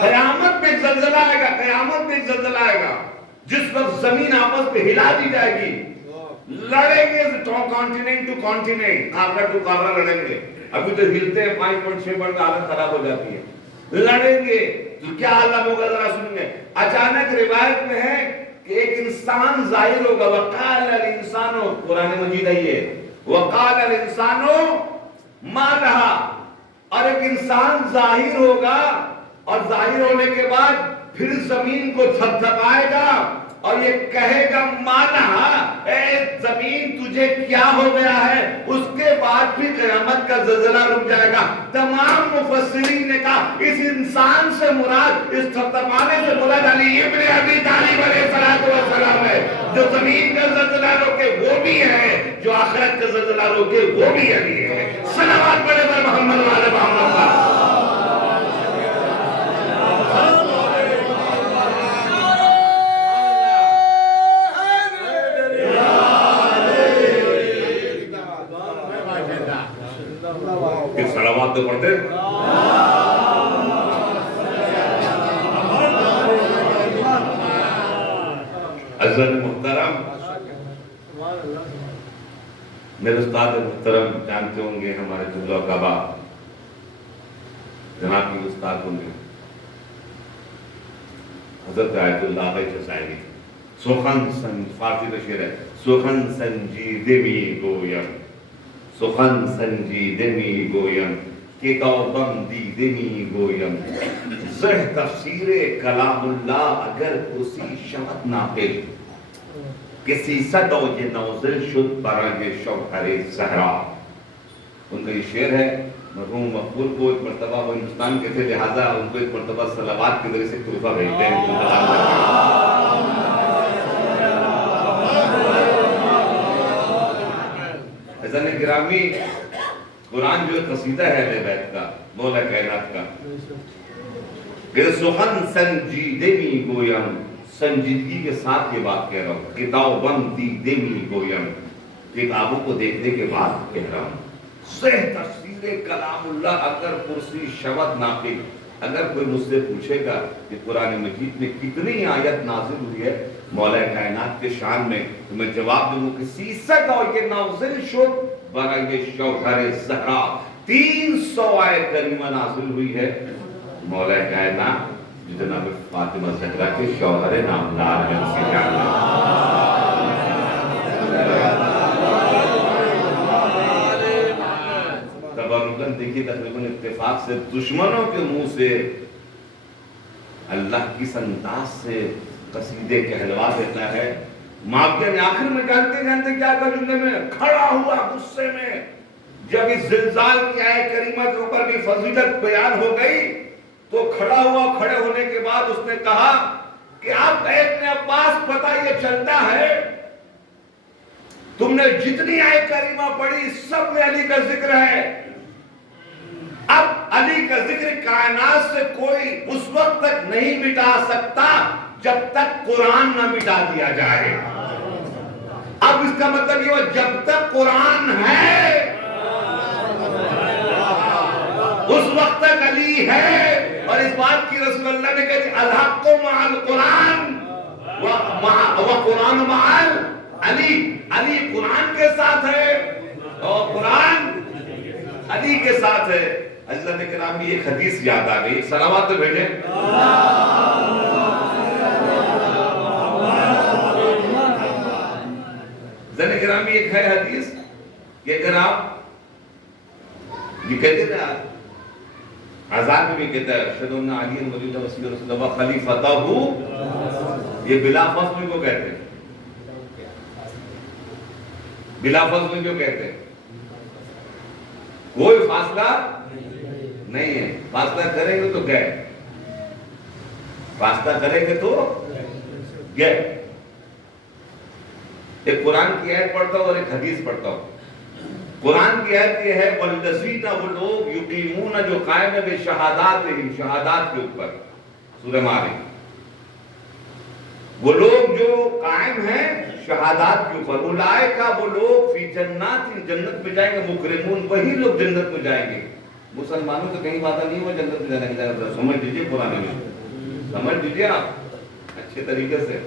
قیامت میں ایک زلزلہ آئے گا, قیامت میں ایک زلزلہ آئے گا جس وقت زمین آپس پہ ہلا دی جائے گی. لڑیں گے کانٹیننٹ ٹو کانٹیننٹ, قارہ ٹو قارہ لڑیں گے. ابھی تو ہلتے ہیں 5.6 بڑھ میں حالت خراب ہو جاتی ہے. لڑیں گے تو کیا عالم ہوگا ذرا سنیں گے. اچانک روایت میں ہے کہ ایک انسان ظاہر ہوگا, وقال الانسان, قرآن مجید ہے یہ, وقال الانسان ما لہا, اور ایک انسان ظاہر ہوگا اور ظاہر ہونے کے بعد پھر زمین کو تھپتھپائے گا اور یہ کہے گا ما لہا, اے زمین تجھے کیا ہو گیا ہے. اس کے بعد بھی قیامت کا زلزلہ رک جائے گا. تمام مفسرین نے کہا اس انسان سے مراد, اس تھپتھپانے سے مراد علی ابن ابی طالب علیہ السلام ہے. جو زمین کا زلزلہ روکے وہ بھی ہے, جو آخرت کا زلزلہ روکے وہ بھی علی ہے. صلوات پڑھے پر محمد والے محمد کا. صلوات تو پڑھتے عزت محترم. میرے استاد محترم جانتے ہوں گے, ہمارے قبلہ کعبہ جناب کے استاد ہوں گے حضرت آیت اللہ چسائنی. سخن فارسی کا شعر ہے, سخن سنجیدمی گویم, سخن سنجیدمی گویم, کتابم دیدمی گویم, زہ تفسیر کلام اللہ اگر کسی شمت ناقل, کسی صدو یہ نوزل شد برنگ شوہر زہرا. ان کا یہ شعر ہے. مرحوم مقبول کو ایک مرتبہ وہ ہندوستان کے تھے, لہذا ان کو ایک مرتبہ صلوات کے ذریعے سے تحفہ بھیجتے ہیں. عزیزان گرامی, قرآن جو قصیدہ ہے اہل بیت کا, مولا کائنات کا, کہ سخن سنجیدے می گویم، سنجیدگی کے ساتھ یہ بات کہہ رہا ہوں، کتاباً دیدے می گویم، کتابوں کو دیکھنے کے بعد کہہ رہا ہوں، سہ تفسیر کلام اللہ اگر پرسی شود ناقل، اگر کوئی مجھ سے پوچھے گا کہ قرآن مجید میں کتنی آیت نازل ہوئی ہے مولا کائنات کے شان میں، تو میں جواب دوں کہ 300 اور یہ نازل شد برائے شوہر زہرا، 300 آیت کریمہ نازل ہوئی ہے مولا کائنات جو جناب فاطمہ زہرا کے شوہر نامدار ہیں اس کے شان میں۔ تبرکن دیکھیے تقریباً اتفاق سے دشمنوں کے منہ سے اللہ کی انداز سے قصیدے کہلوا دیتا ہے۔ معاویہ نے آخر میں جانتے کیا کہا جملے میں، کھڑا ہوا غصے میں، جب اس زلزال کی آیت کریمہ کے اوپر بھی فضیلت بیان ہو گئی تو کھڑا ہوا، کھڑے ہونے کے بعد اس نے کہا کہ آپ ابن عباس پتہ یہ چلتا ہے تم نے جتنی آیت کریمہ پڑھی سب میں علی کا ذکر ہے، اب علی کا ذکر کائنات سے کوئی اس وقت تک نہیں مٹا سکتا جب تک قرآن نہ مٹا دیا جائے۔ اب اس کا مطلب یہ ہوا جب تک قرآن ہے اس وقت تک علی ہے، اور اس بات کی رسول اللہ نے کہا کہ الحق مع القرآن وقرآن مع علی، علی قرآن کے ساتھ ہے اور قرآن علی کے ساتھ ہے۔ حضرت کرام یہ ایک حدیث یاد آ گئی، صلوات تو بھیجیں۔ حضرت کرام ایک ہے حدیث کہ اگر آپ یہ کہتے تھے آزاد میں بھی کہتا ہے اشہد ان علی ولی اللہ وصی رسول اللہ خلیفتہ، یہ بلا فصل کو کہتے ہیں، بلا فصل کیوں کہتے ہیں؟ کوئی فاصلہ نہیں ہے، فاصلہ کریں گے تو گئے، فاصلہ کریں گے تو گئے۔ ایک قرآن کی آیت پڑھتا ہوں اور ایک حدیث پڑھتا ہوں۔ قرآن کی آیت یہ ہے والذین، وہ لوگ یقیمون جو قائم ہے بشہاداتہم، شہادات کے اوپر، سورہ مائدہ، وہ لوگ جو قائم ہیں شہادات کے اوپر، اولئک وہ لوگ فی جنات، جنت میں جائیں گے، مکرمون وہی لوگ جنت میں جائیں گے۔ مسلمانوں تو کہیں وعدہ نہیں ہوا جنت میں جانے کا، سمجھ لیجیے قرآن میں، سمجھ لیجیے آپ اچھے طریقے سے۔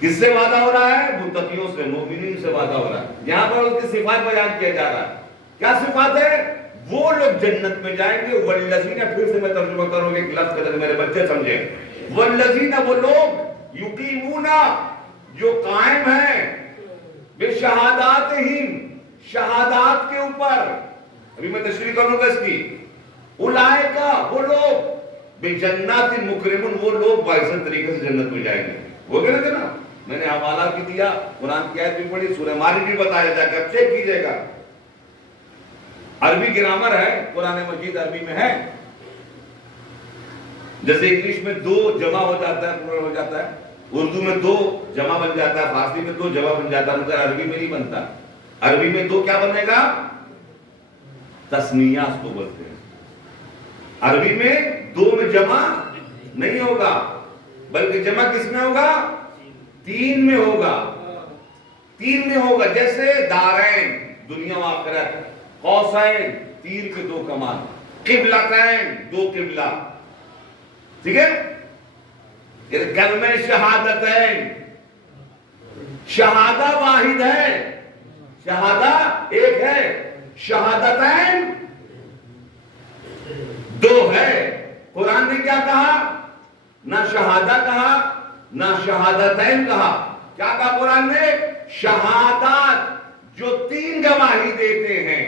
کس سے وعدہ ہو رہا ہے؟ متقیوں سے، مومنین سے وعدہ ہو رہا ہے۔ یہاں پر اس کی صفات بیان کیا جا رہا ہے۔ کیا صفات ہے؟ وہ لوگ جنت میں جائیں گے، والذین، پھر سے میں ترجمہ کروں گا ایک لفظ کے میرے بچے سمجھیں، والذین وہ لوگ یقیمون جو قائم ہیں بشہاداتہم، شہادات کے اوپر، ابھی میں تشریح کروں گا اس کی، اولئک وہ لوگ بجنات مکرمون وہ لوگ باعزت طریقے سے جنت میں جائیں گے۔ وہ کہنا جناب میں نے حوالہ بھی دیا، قرآن کی آیت بھی پڑھی، سورہ مائدہ بھی بتایا جا کہ اب چیک کیجئے گا، عربی گرامر ہے، قرآن مجید عربی میں ہے، جیسے انگلش میں دو جمع ہو جاتا ہے، پلورل ہو جاتا ہے، اردو میں دو جمع بن جاتا ہے، فارسی میں دو جمع بن جاتا ہے، مگر عربی میں نہیں بنتا۔ عربی میں دو کیا بنے گا؟ تثنیہ اس کو بولتے ہیں۔ عربی میں دو میں جمع نہیں ہوگا بلکہ جمع کس میں ہوگا؟ تین میں ہوگا، تین میں ہوگا، جیسے دارین دنیا و آخرت، قوسین تیر کے دو کمان، قبلتین دو قبلہ، ٹھیک ہے؟ کلمہ شہادتین، شہادہ واحد ہے، شہادہ ایک ہے، شہادتین دو ہے۔ قرآن نے کیا کہا؟ نہ شہادہ کہا نہ شہادتین کہا، کیا کہا قرآن نے؟ شہادات جو تین گواہی دیتے ہیں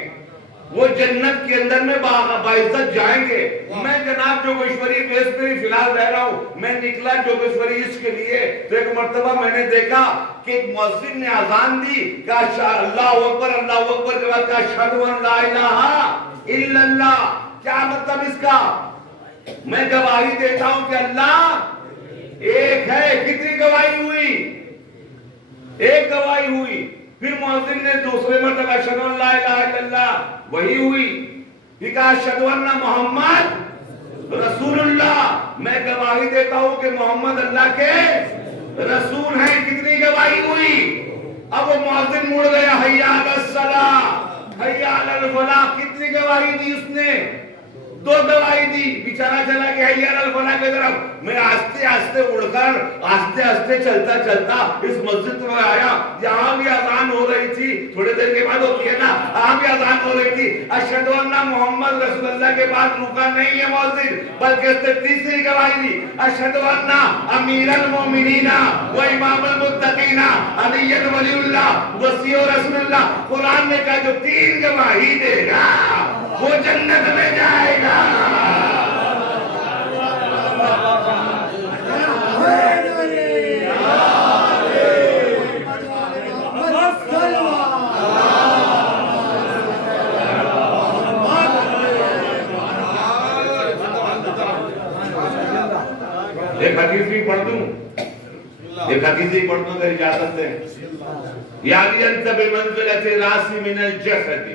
وہ جنت کے اندر میں باعزت جائیں گے۔ میں جناب جوگیشوری بیس میں فی الحال رہ رہا ہوں، میں نکلا جوگیشوری اس کے لیے تو ایک مرتبہ میں نے دیکھا کہ ایک مؤذن نے اذان دی، کہا اللہ اکبر، اللہ اکبر کے بعد کہا اشہد ان لا الہ الا اللہ۔ کیا مطلب اس کا؟ میں گواہی دیتا ہوں کہ اللہ ایک ہے۔ کتنی گواہی ہوئی؟ ایک گواہی ہوئی۔ پھر مؤذن نے دوسرے مرتبہ اشہد ان لا الہ الا اللہ، وہی ہوئی۔ پھر کہا اشہد ان محمد رسول اللہ، میں گواہی دیتا ہوں کہ محمد اللہ کے رسول ہیں. کتنی گواہی ہوئی؟ اب وہ مؤذن مڑ گیا، حی علی الصلاۃ حی علی الفلاح. کتنی گواہی دی اس نے؟ 2 گواہی دی. بیچارہ چلا گیا حی علی الفلاح کی طرف. میں آہستہ آہستہ اڑ کر آہستہ آہستہ چلتا چلتا اس مسجد میں آیا، یہاں بھی اذان ہو رہی تھی. تھوڑے دیر کے بعد ہوتی ہے نا، یہاں بھی اذان ہو رہی تھی. اشہد ان محمد رسول اللہ کے بعد رکا نہیں ہے مؤذن، بلکہ اس نے تیسری گواہی دی، اشہد ان امیر المومنین و امام المتقین علی ولی اللہ وصی رسول اللہ. قرآن نے کہا جو 3 گواہی دے گا وہ جنت میں جائے گا. ایک حدیث بھی پڑھ دوں، ایک حدیث بھی پڑھ دوں اگر اجازت دیں. یعنی انت بمنزلۃ الراس من الجسد.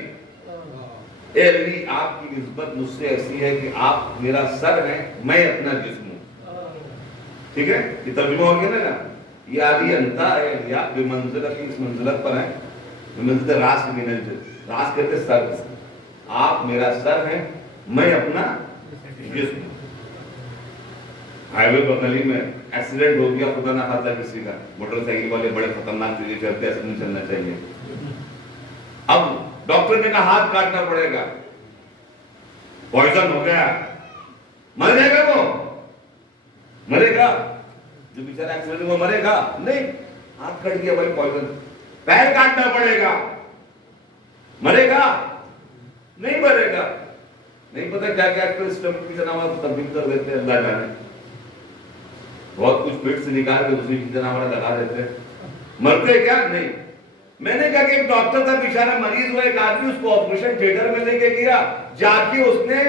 اے علی آپ کی نسبت مجھ سے ایسی ہے کہ آپ میرا سر ہیں، میں اپنا جسم ہوں. ٹھیک ہے، یہ ترجمہ ہو گیا نا. یہ علی انتا ہے یا بمنزلۃ، اس منزلت پر ہیں، بمنزلۃ الراس من الجسد. راس کہتے سر، آپ میرا سر ہیں، میں اپنا جسم ہوں. ہائی وے بغلی میں ایکسیڈنٹ ہو گیا، خدا نہ خاصہ کسی کا، موٹر سائیکل والے بڑے خطرناک چیزیں چلتے، ایسے نہیں چلنا چاہیے. اب ڈاکٹر نے کہا ہاتھ کاٹنا پڑے گا، پوائزن ہو گیا، مر جائے گا. وہ مرے گا جو بیچارہ ایکسیڈنٹ وہ مرے گا نہیں، ہاتھ کٹ گیا بھائی پوائزن. پیر کاٹنا پڑے گا، مرے گا نہیں، مرے گا نہیں. پتہ کیا کیا سسٹم کی جناب تبدیل کر دیتے ہیں، اللہ جانے. بہت کچھ پیٹ سے نکال کے دوسری چیزیں ہمارا لگا دیتے ہیں. مرتے کیا نہیں. میں نے کہا کہ ایک ڈاکٹر تھا، بیچارہ مریض ہوا، ایک آدمی اس کو آپریشن تھیٹر میں لے کے گیا. جا کے اس نے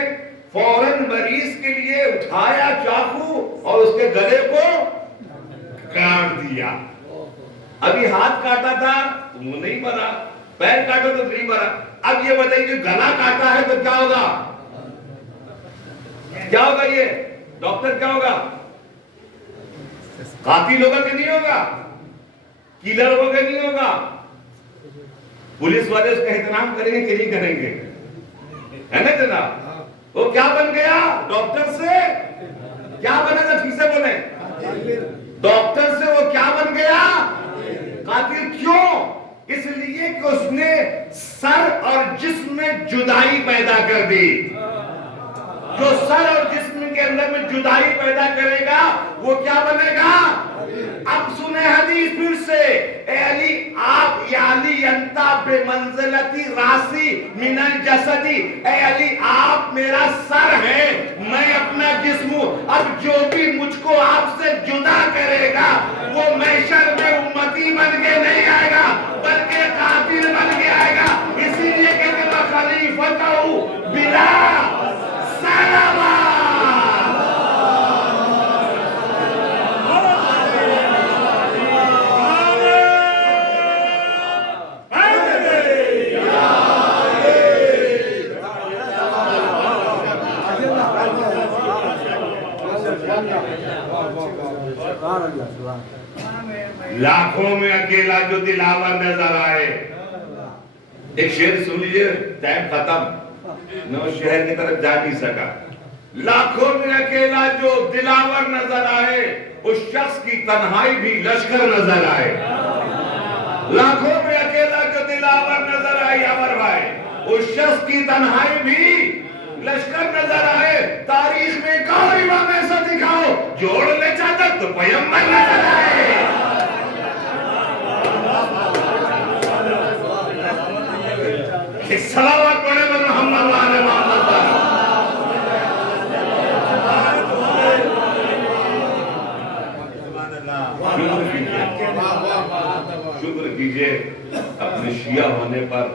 فوراً مریض کے لیے اٹھایا چاقو اور اس کے گلے کو کاٹ دیا. ابھی ہاتھ کاٹا تھا تو وہ نہیں مرا، پیر کاٹا تو نہیں مرا. اب یہ بتائیے جو گلا کاٹا ہے تو کیا ہوگا؟ کیا ہوگا؟ یہ ڈاکٹر کیا ہوگا؟ قاتل ہوگا کہ نہیں ہوگا؟ کیلر ہوگا کہ نہیں ہوگا؟ پولیس والے اس کا احترام کریں گے کہ نہیں کریں گے؟ ہے نا جناب؟ وہ کیا بن گیا؟ ڈاکٹر سے کیا بنا تھا؟ ٹھیک سے بولیں. ڈاکٹر سے وہ کیا بن گیا؟ قاتل. کیوں؟ اس لیے کہ اس نے سر اور جسم میں جدائی پیدا کر دی. جو سر اور جسم کے اندر میں جدائی پیدا کرے گا وہ کیا بنے گا؟ اب سنیں حدیث پھر سے. اے علی آپ، یا علی انتا بمنزلتی راسی من الجسدی. اے علی آپ میرا سر ہے، میں اپنا جسم ہوں. اب جو بھی مجھ کو آپ سے جدا کرے گا وہ محشر میں امتی بن کے نہیں آئے گا بلکہ قاتل بن کے آئے گا. اسی لیے کہتے ہیں خلیفتہ بلا سلام. لاکھوں میں اکیلا جو دلاور نظر آئے. ایک شعر سن لیجئے، ٹائم ختم، میں اس شہر کی طرف جا نہیں سکا. لاکھوں میں اکیلا جو دلاور نظر آئے، اس شخص کی تنہائی بھی لشکر نظر آئے. لاکھوں میں اکیلا جو دلاور نظر آئے امر بھائی، اس شخص کی تنہائی بھی لشکر نظر آئے. تاریخ میں ایک اور امام ایسا دکھاؤ جوڑ لے چادر تو پیغمبر نظر آئے. ایک صلوات پڑھے بر محمد وآل محمد. شکر کیجئے اپنے شیعہ ہونے پر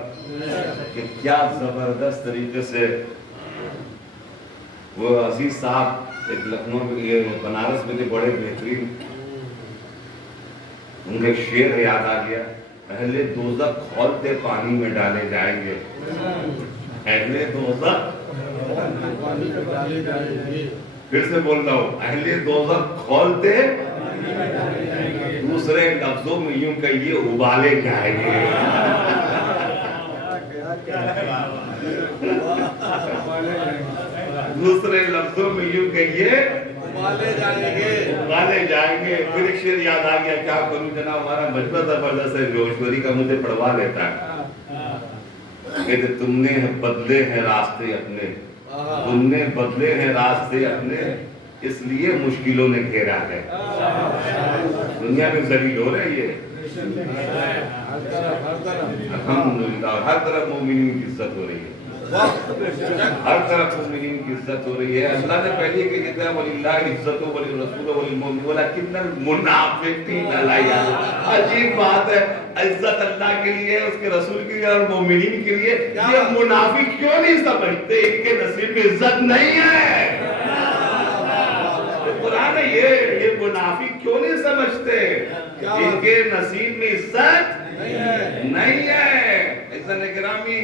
کہ کیا زبردست طریقے سے وہ عزیز صاحب ایک لکھنؤ میں، بنارس میں تھے، بڑے بہترین. ان کا ایک شعر یاد آ گیا، اہل دوزخ کھولتے پانی میں ڈالے جائیں گے. اہل دوزخ پھر سے بول رہا ہوں اہل دوزخ کھولتے دوسرے لفظوں میں یوں کہیے ابالے جائیں گے دوسرے لفظوں میں یوں کہیے ابالے جائیں گے پھر ایک شعر یاد آ گیا کیا کروں جناب ہمارا مجمع زبردست ہے جوشوری کا مجھے پڑھوا لیتا ہے کہتے تم نے بدلے ہیں راستے اپنے تم نے بدلے ہیں راستے اپنے اس لیے مشکلوں نے گھیرا ہے دنیا میں ذلیل ہو رہے یہ الحمدللہ ہر طرف مومنین کی عزت ہو رہی ہے ہر طرف مومنین کی عزت ہو رہی ہے اللہ نے پہلے کہ جتنا وللہ عزت و وللرسول و وللمؤمنین ولکن المنافقین لا یعلمون عجیب بات ہے عزت اللہ کے لیے اس کے رسول کے لیے اور مومنین کے لیے یہ منافق کیوں نہیں سمجھتے ان کے نصیب میں عزت نہیں ہے قرآن ہے یہ منافق کیوں نہیں سمجھتے ان کے نصیب میں عزت نہیں ہے عزت گرامی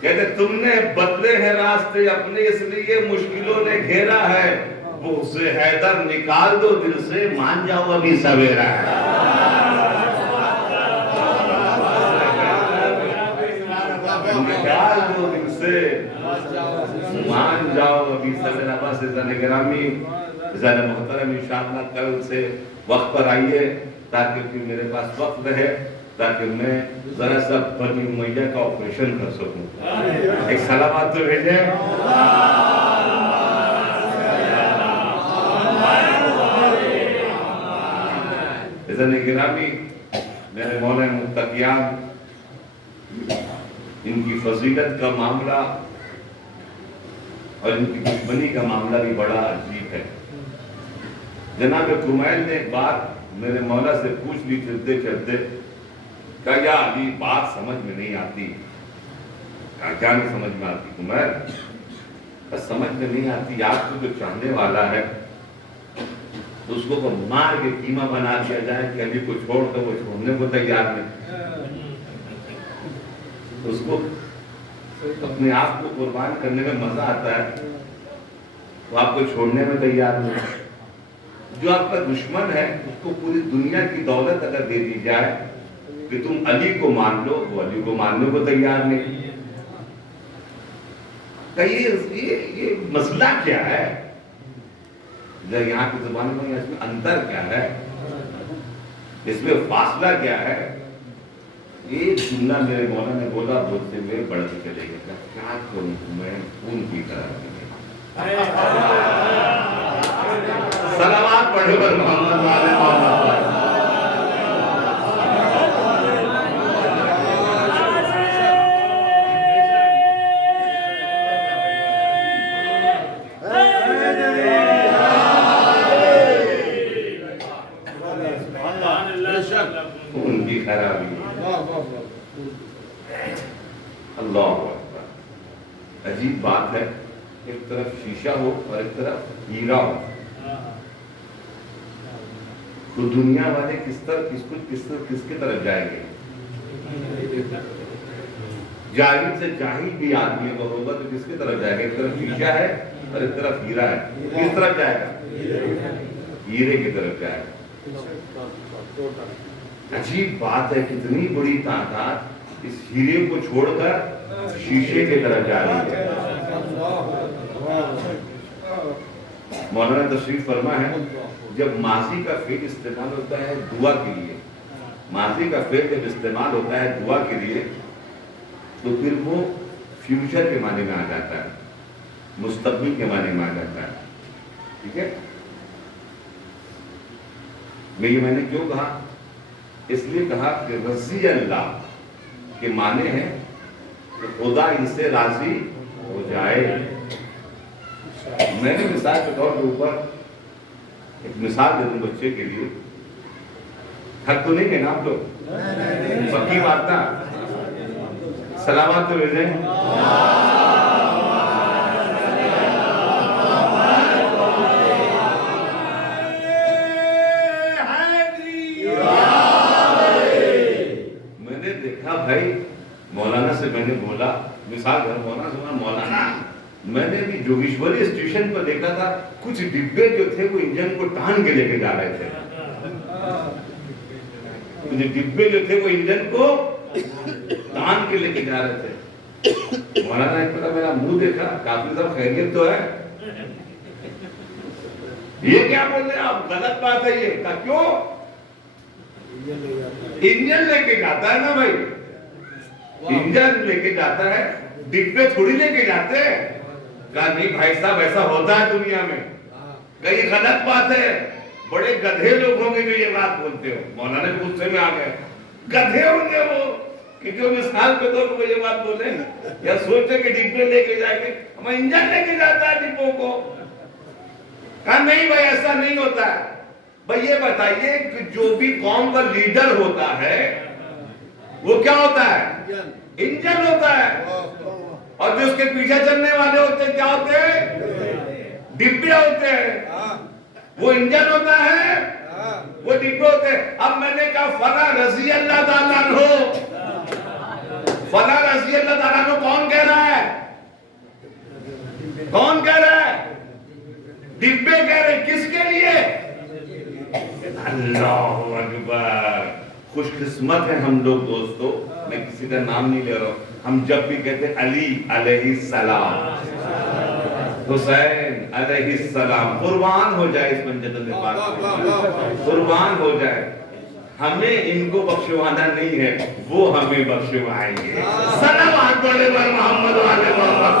کہتے تم نے بدلے ہیں راستے اپنے اس لیے مشکلوں نے گھیرا ہے بغض حیدر نکال دو دل سے مان جاؤ ابھی سویرا ہے نکال دو دل سے مان جاؤ ابھی سویرا بس عزت گرامی زیادہ محترم انشاءاللہ کل سے وقت پر آئیے تاکہ میرے پاس وقت رہے تاکہ میں ذرا سا بنی امیہ کا آپریشن کر سکوں ایک سلامات تو بھیجیں عزت گرامی میرے مولا متقیان ان کی فضیلت کا معاملہ اور ان کی دشمنی کا معاملہ بھی بڑا عجیب ہے جناب کمیل نے ایک بات میرے مولا سے پوچھ لی چلتے چلتے کہا یا علی بات سمجھ میں نہیں آتی کیا نہیں سمجھ میں آتی کمیل بس سمجھ میں نہیں آتی آپ کو جو چاہنے والا ہے اس کو مار کے قیمہ بنا دیا جائے کہ ابھی کو چھوڑ کر وہ چھوڑنے کو تیار نہیں اس کو اپنے آپ کو قربان کرنے میں مزہ آتا ہے وہ آپ کو چھوڑنے میں تیار نہیں جو آپ کا دشمن ہے اس کو پوری دنیا کی دولت اگر دے دی جائے کہ تم علی کو مان لو وہ علی کو ماننے کو تیار نہیں یہ مسئلہ کیا ہے یہاں کی زبان میں اس میں انتر کیا ہے اس میں فاصلہ کیا ہے ایک جملہ میرے مولا نے بولا بولتے ہوئے بڑھ کے چلے گئے کیا کروں میں خون کی طرح سلامات پڑھے پر محمد والے محمد ان کی خرابی اللہ اکبر عجیب بات ہے ایک طرف شیشہ ہو اور ایک طرف ہیرا ہو تو دنیا والے کس کی طرف جائیں گے جاہل سے جاہل بھی آدمی کو ہوگا تو کس کی طرف جائے گا ایک طرف شیشہ ہے اور ایک طرف ہیرا ہے کس طرف جائے گا ہیرے کی طرف جائے گا عجیب بات ہے کتنی بڑی تعداد اس ہیرے کو چھوڑ کر شیشے کی طرف جا رہی ہے مولانا تشریف فرما ہے جب ماضی کا فعل استعمال ہوتا ہے دعا کے لیے ماضی کا فعل جب استعمال ہوتا ہے دعا کے لیے تو پھر وہ فیوچر کے معنی میں آ جاتا ہے مستقبل کے معنی میں آ جاتا ہے ٹھیک ہے میں نے کیوں کہا اس لیے کہا کہ رضی اللہ کے معنی ہے کہ خدا ان سے راضی ہو جائے میں نے مثال کے طور کے اوپر ایک مثال دے دوں بچے کے لیے حق تو نہیں کہنا آپ لوگ پکی بات نا سلامات تو بھیجیں میں نے دیکھا بھائی مولانا سے سے میں نے بولا مثال مولانا مولانا میں نے بھی جوگیشوری اسٹیشن پر دیکھا تھا کچھ ڈبے جو تھے وہ انجن کو ٹان کے لے کے جا رہے تھے. کچھ ڈبے جو تھے وہ انجن کو ٹان کے لے کے جا رہے تھے. مولانا ایک بار میرا منہ دیکھا, کافی صاحب خیریت تو ہے؟ یہ کیا بول رہے ہیں آپ, غلط بات ہے یہ. کہا کیوں؟ انجن لے کے جاتا ہے نا بھائی, انجن لے کے جاتا ہے, ڈبے تھوڑی لے کے جاتے ہیں. کہا نہیں بھائی صاحب ایسا ہوتا ہے دنیا میں. کہا یہ غلط بات ہے, بڑے گدھے لوگ ہوں گے جو یہ بات بولتے ہو. مولانا بھی غصے میں آ گئے, گدھے ہوں گے وہ کیونکہ وہ مثال پہ طور پر یہ بات بولے یا سوچے کہ ڈبے لے کے جائیں گے, ہم انجن لے کے جاتا ہے ڈبوں کو. کہا نہیں بھائی ایسا نہیں ہوتا ہے. بھائی یہ بتائیے کہ جو بھی قوم کا لیڈر ہوتا ہے وہ کیا ہوتا ہے؟ انجن ہوتا ہے. اور جو اس کے پیچھے چلنے والے ہوتے ہیں کیا ہوتے ہیں؟ ڈبے ہوتے ہیں. وہ انجن ہوتا ہے, وہ ڈبے ہوتے ہیں. اب میں نے کہا فلاں رضی اللہ تعالیٰ عنہ, فلاں رضی اللہ تعالیٰ عنہ کون کہہ رہا ہے؟ کون کہہ رہا ہے؟ ڈبے کہہ رہے. کس کے لیے؟ اللہ اکبر. خوش قسمت ہیں ہم لوگ دوستو, میں کسی کا نام نہیں لے رہا ہوں. ہم جب بھی کہتے ہیں علی علیہ السلام, حسین علیہ السلام, قربان ہو جائے اس منجد پاک, قربان ہو جائے. ہمیں ان کو بخشوانا نہیں ہے, وہ ہمیں بخشوائیں گے. صلوات پڑھے بر محمد والے محمد.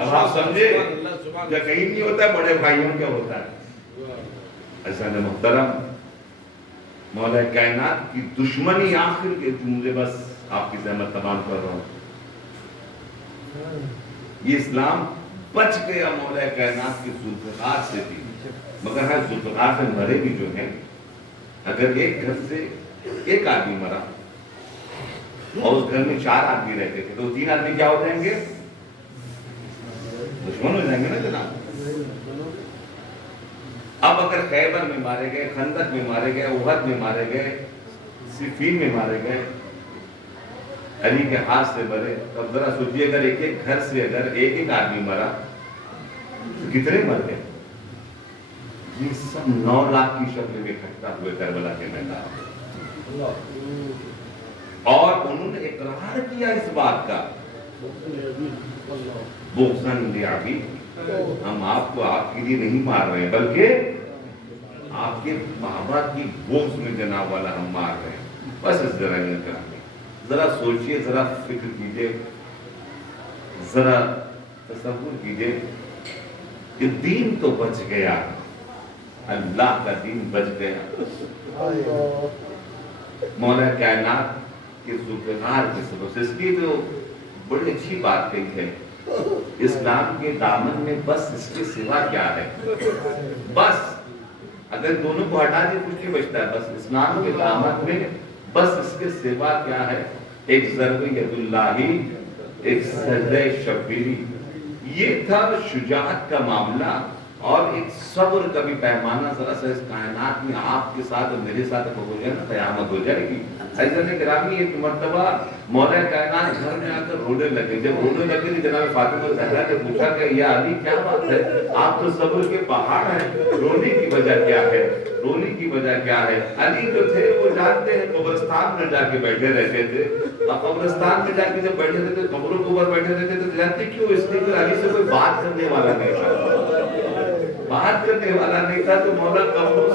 اب آپ سمجھے جو کہیں نہیں ہوتا ہے بڑے بھائیوں کیا ہوتا ہے. ایسا محترم مولا کائنات کی دشمنی آخر کے جملے بس آپ کی زحمت تمام کر رہا ہوں. یہ اسلام بچ گیا مولا کائنات کی ذوالفقار سے بھی, مگر ہر ذوالفقار سے مرے بھی جو ہیں. اگر ایک گھر سے ایک آدمی مرا اور اس گھر میں 4 آدمی رہتے تھے تو 3 آدمی کیا ہو جائیں گے؟ دشمن ہو جائیں گے نا جناب. اب اگر خیبر میں مارے گئے, خندق میں مارے گئے, احد میں مارے گئے, صفین میں مارے گئے, علی کے ہاتھ سے مرے, تو اب ذرا سوچئے اگر ایک ایک گھر سے اگر ایک ایک آدمی مرا تو کتنے مر گئے؟ یہ سب 9 لاکھ کی شکل میں اکٹھا ہوئے کربلا کے میدان. اور انہوں نے اقرار کیا اس بات کا, بغضاً لعبی, ہم آپ کو آپ کے لیے نہیں مار رہے ہیں بلکہ آپ کے بابا کی بغض میں جناب والا ہم مار رہے ہیں. بس اس ذرا نہیں کریں. ذرا سوچئے, ذرا فکر کیجئے, ذرا تصور کیجئے کہ دین تو بچ گیا, اللہ کا دین بچ گیا. مولا کائنات کے ذوالفقار کے سبب سے. اس کی تو بڑی اچھی بات کہی ہے, اسلام کے دامن میں بس اس کے سوا کیا ہے. بس اگر دونوں کو ہٹا دے کچھ نہیں بچتا ہے. بس اسلام کے دامن میں بس اس کے سوا کیا ہے؟ ایک ضرب ید اللہ, ایک سجدہ شبیری. یہ تھا شجاعت کا معاملہ اور ایک صبر کا بھی پیمانہ. ذرا سا اس کائنات میں آپ کے ساتھ اور میرے ساتھ ہو جائے نا, قیامت ہو جائے گی. عزیزان گرامی, ایک مرتبہ مولا کائنات گھر میں آ کر رونے لگے. جب رونے لگے تو جناب فاطمہ زہرا نے پوچھا کہ یا علی کیا بات ہے, آپ تو صبر کے پہاڑ ہیں, رونے کی وجہ کیا ہے؟ رونے کی وجہ کیا ہے؟ علی جو تھے وہ جانتے ہیں قبرستان میں جا کے بیٹھے رہتے تھے. قبرستان میں جا کے جب بیٹھے رہتے تھے, قبروں کے اوپر بیٹھے رہتے تھے, تو جانتے کیوں؟ اس لیے کہ علی سے کوئی بات کرنے والا نہیں تھا, بات کرنے والا نہیں تھا. تو مولا قبروں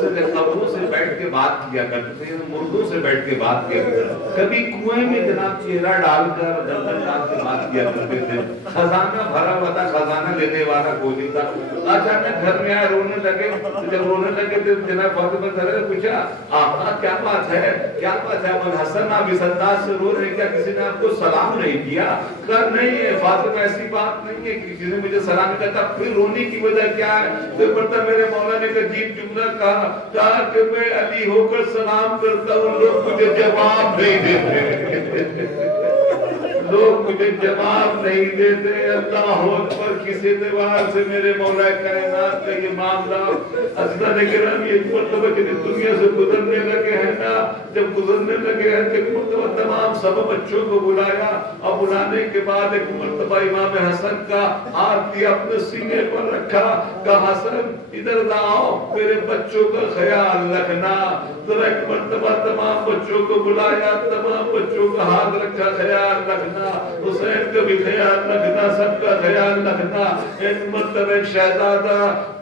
سے بیٹھ کے بات کیا کرتے تھے, مردوں سے بیٹھ کے بات کیا کرتے تھے. کبھی کنویں میں جناب چہرہ ڈال کر دفتر ڈال کے بات کیا کرتے تھے. خزانہ بھرا ہوا تھا, خزانہ لینے والا کوئی نہیں تھا. اچانک گھر میں آئے, رونے لگے. جب رونے لگے تو جناب فاطمہ زہرا نے پوچھا آقا کیا بات ہے, کیا بات ہے؟ ابو الحسن آپ اس انداز سے رو رہے, کیا کسی نے آپ کو سلام نہیں کیا؟ کہا نہیں ہے فاطمہ, ایسی بات نہیں ہے کہ کسی نے مجھے سلام نہیں کہا. پھر رونے کی وجہ کیا ہے؟ تو پڑھتا میرے مولا نے ایک عجیب جملہ کہا کہ میں علی ہو کر سلام کرتا ہوں, لوگ مجھے جواب نہیں دیتے. لوگ مجھے جواب نہیں دیتے. اللہ اکبر. کس اعتبار سے میرے مولا کائنات کا یہ معاملہ. حضرت کرام یہ مرتبہ کہ دنیا سے گزرنے لگے ہیں نا, جب گزرنے لگے ہیں تو ایک مرتبہ تمام سب بچوں کو بلایا, اور بلانے کے بعد ایک مرتبہ امام حسن کا ہاتھ دیا اپنے سینے پر رکھا, کہا حسن ادھر آؤ, میرے بچوں کا خیال رکھنا. ذرا ایک مرتبہ تمام بچوں کو بلایا, تمام بچوں کا ہاتھ رکھا, خیال رکھنا, حسین کا بھی خیال رکھنا, سب کا خیال رکھنا. ایک مرتبہ ایک شہزادہ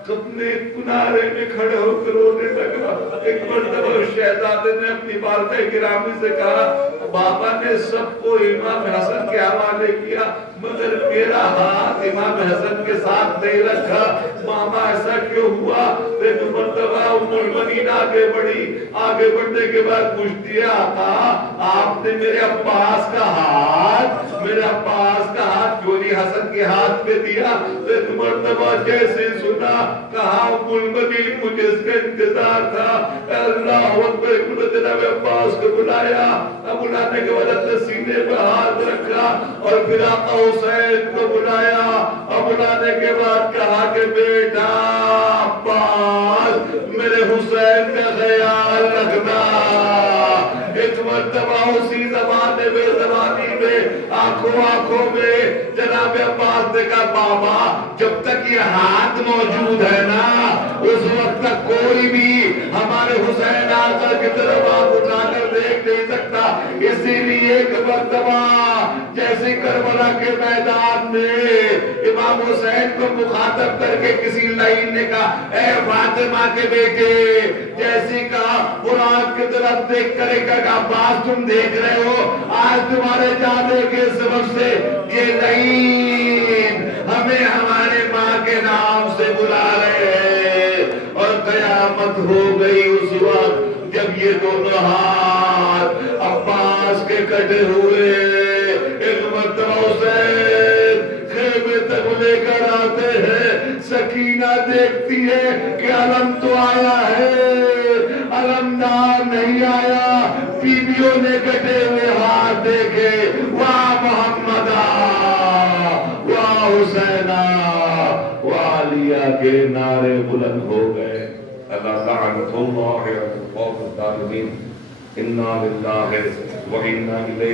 اپنے کنارے میں کھڑے ہو کر رونے لگا. ایک مرتبہ شہزادے نے اپنی والدہ گرامی سے کہا, بابا نے سب کو امام حسن کے حوالے کیا مگر میرا ہاتھ امام حسن کے ساتھ نہیں رکھا, ماما ایسا کیوں ہوا؟ ایک مرتبہ ام المؤمنین آگے بڑھی, آگے بڑھنے کے بعد پوچھتی ہے, آقا آپ نے میرے عباس کا ہاتھ, میرے عباس کا ہاتھ کیوں نہیں حسن کے ہاتھ پہ دیا؟ ایک مرتبہ جیسے سنا, کہا ام المؤمنین مجھے اس کا انتظار تھا. اللہ اکبر. جناب عباس کو بلایا, اب بلانے کے بعد اپنے سینے پہ ہاتھ رکھا, اور پھر آقا حسین کو بلایا, اور بلانے کے بعد کہا کہ بیٹا عباس میرے حسین کا خیال رکھنا. ایک مرتبہ اسی زمانے میں زمانی میں آنکھوں میں جناب عباس نے کہا, بابا جب تک یہ ہاتھ موجود ہے نا اس وقت تک کوئی بھی ہمارے حسین آقا کی طرف آنکھ اٹھا کر دیکھ نہیں سکتا. اسی لیے ایک مرتبہ جیسے کربلا کے میدان میں امام حسین کو مخاطب کر کے کسی لعین نے کہا, اے فاطمہ کے بیٹے, جیسے کہا قرآن کی طرف دیکھ کر کہا, عباس تم دیکھ رہے ہو آج تمہارے جانے کے سبب سے یہ لعین ہمیں ہمارے ماں کے نام سے بلا رہے ہیں. اور قیامت ہو گئی اس وقت جب یہ دونوں ہاتھ عباس کے کٹے ہوئے ایک مرتبہ حسین خیمے تک لے کر آتے ہیں. سکینہ دیکھتی ہے کہ علم تو آیا ہے, علمدار نہیں آیا. بیویوں نے کٹے ہوئے ہاتھ دیکھے, واہ محمدہ, واہ حسینہ, واہ علیہ کے نعرے بلند ہو گئے. اللہ لعنت اللہ علی الظالمین. انا للہ و انا الیہ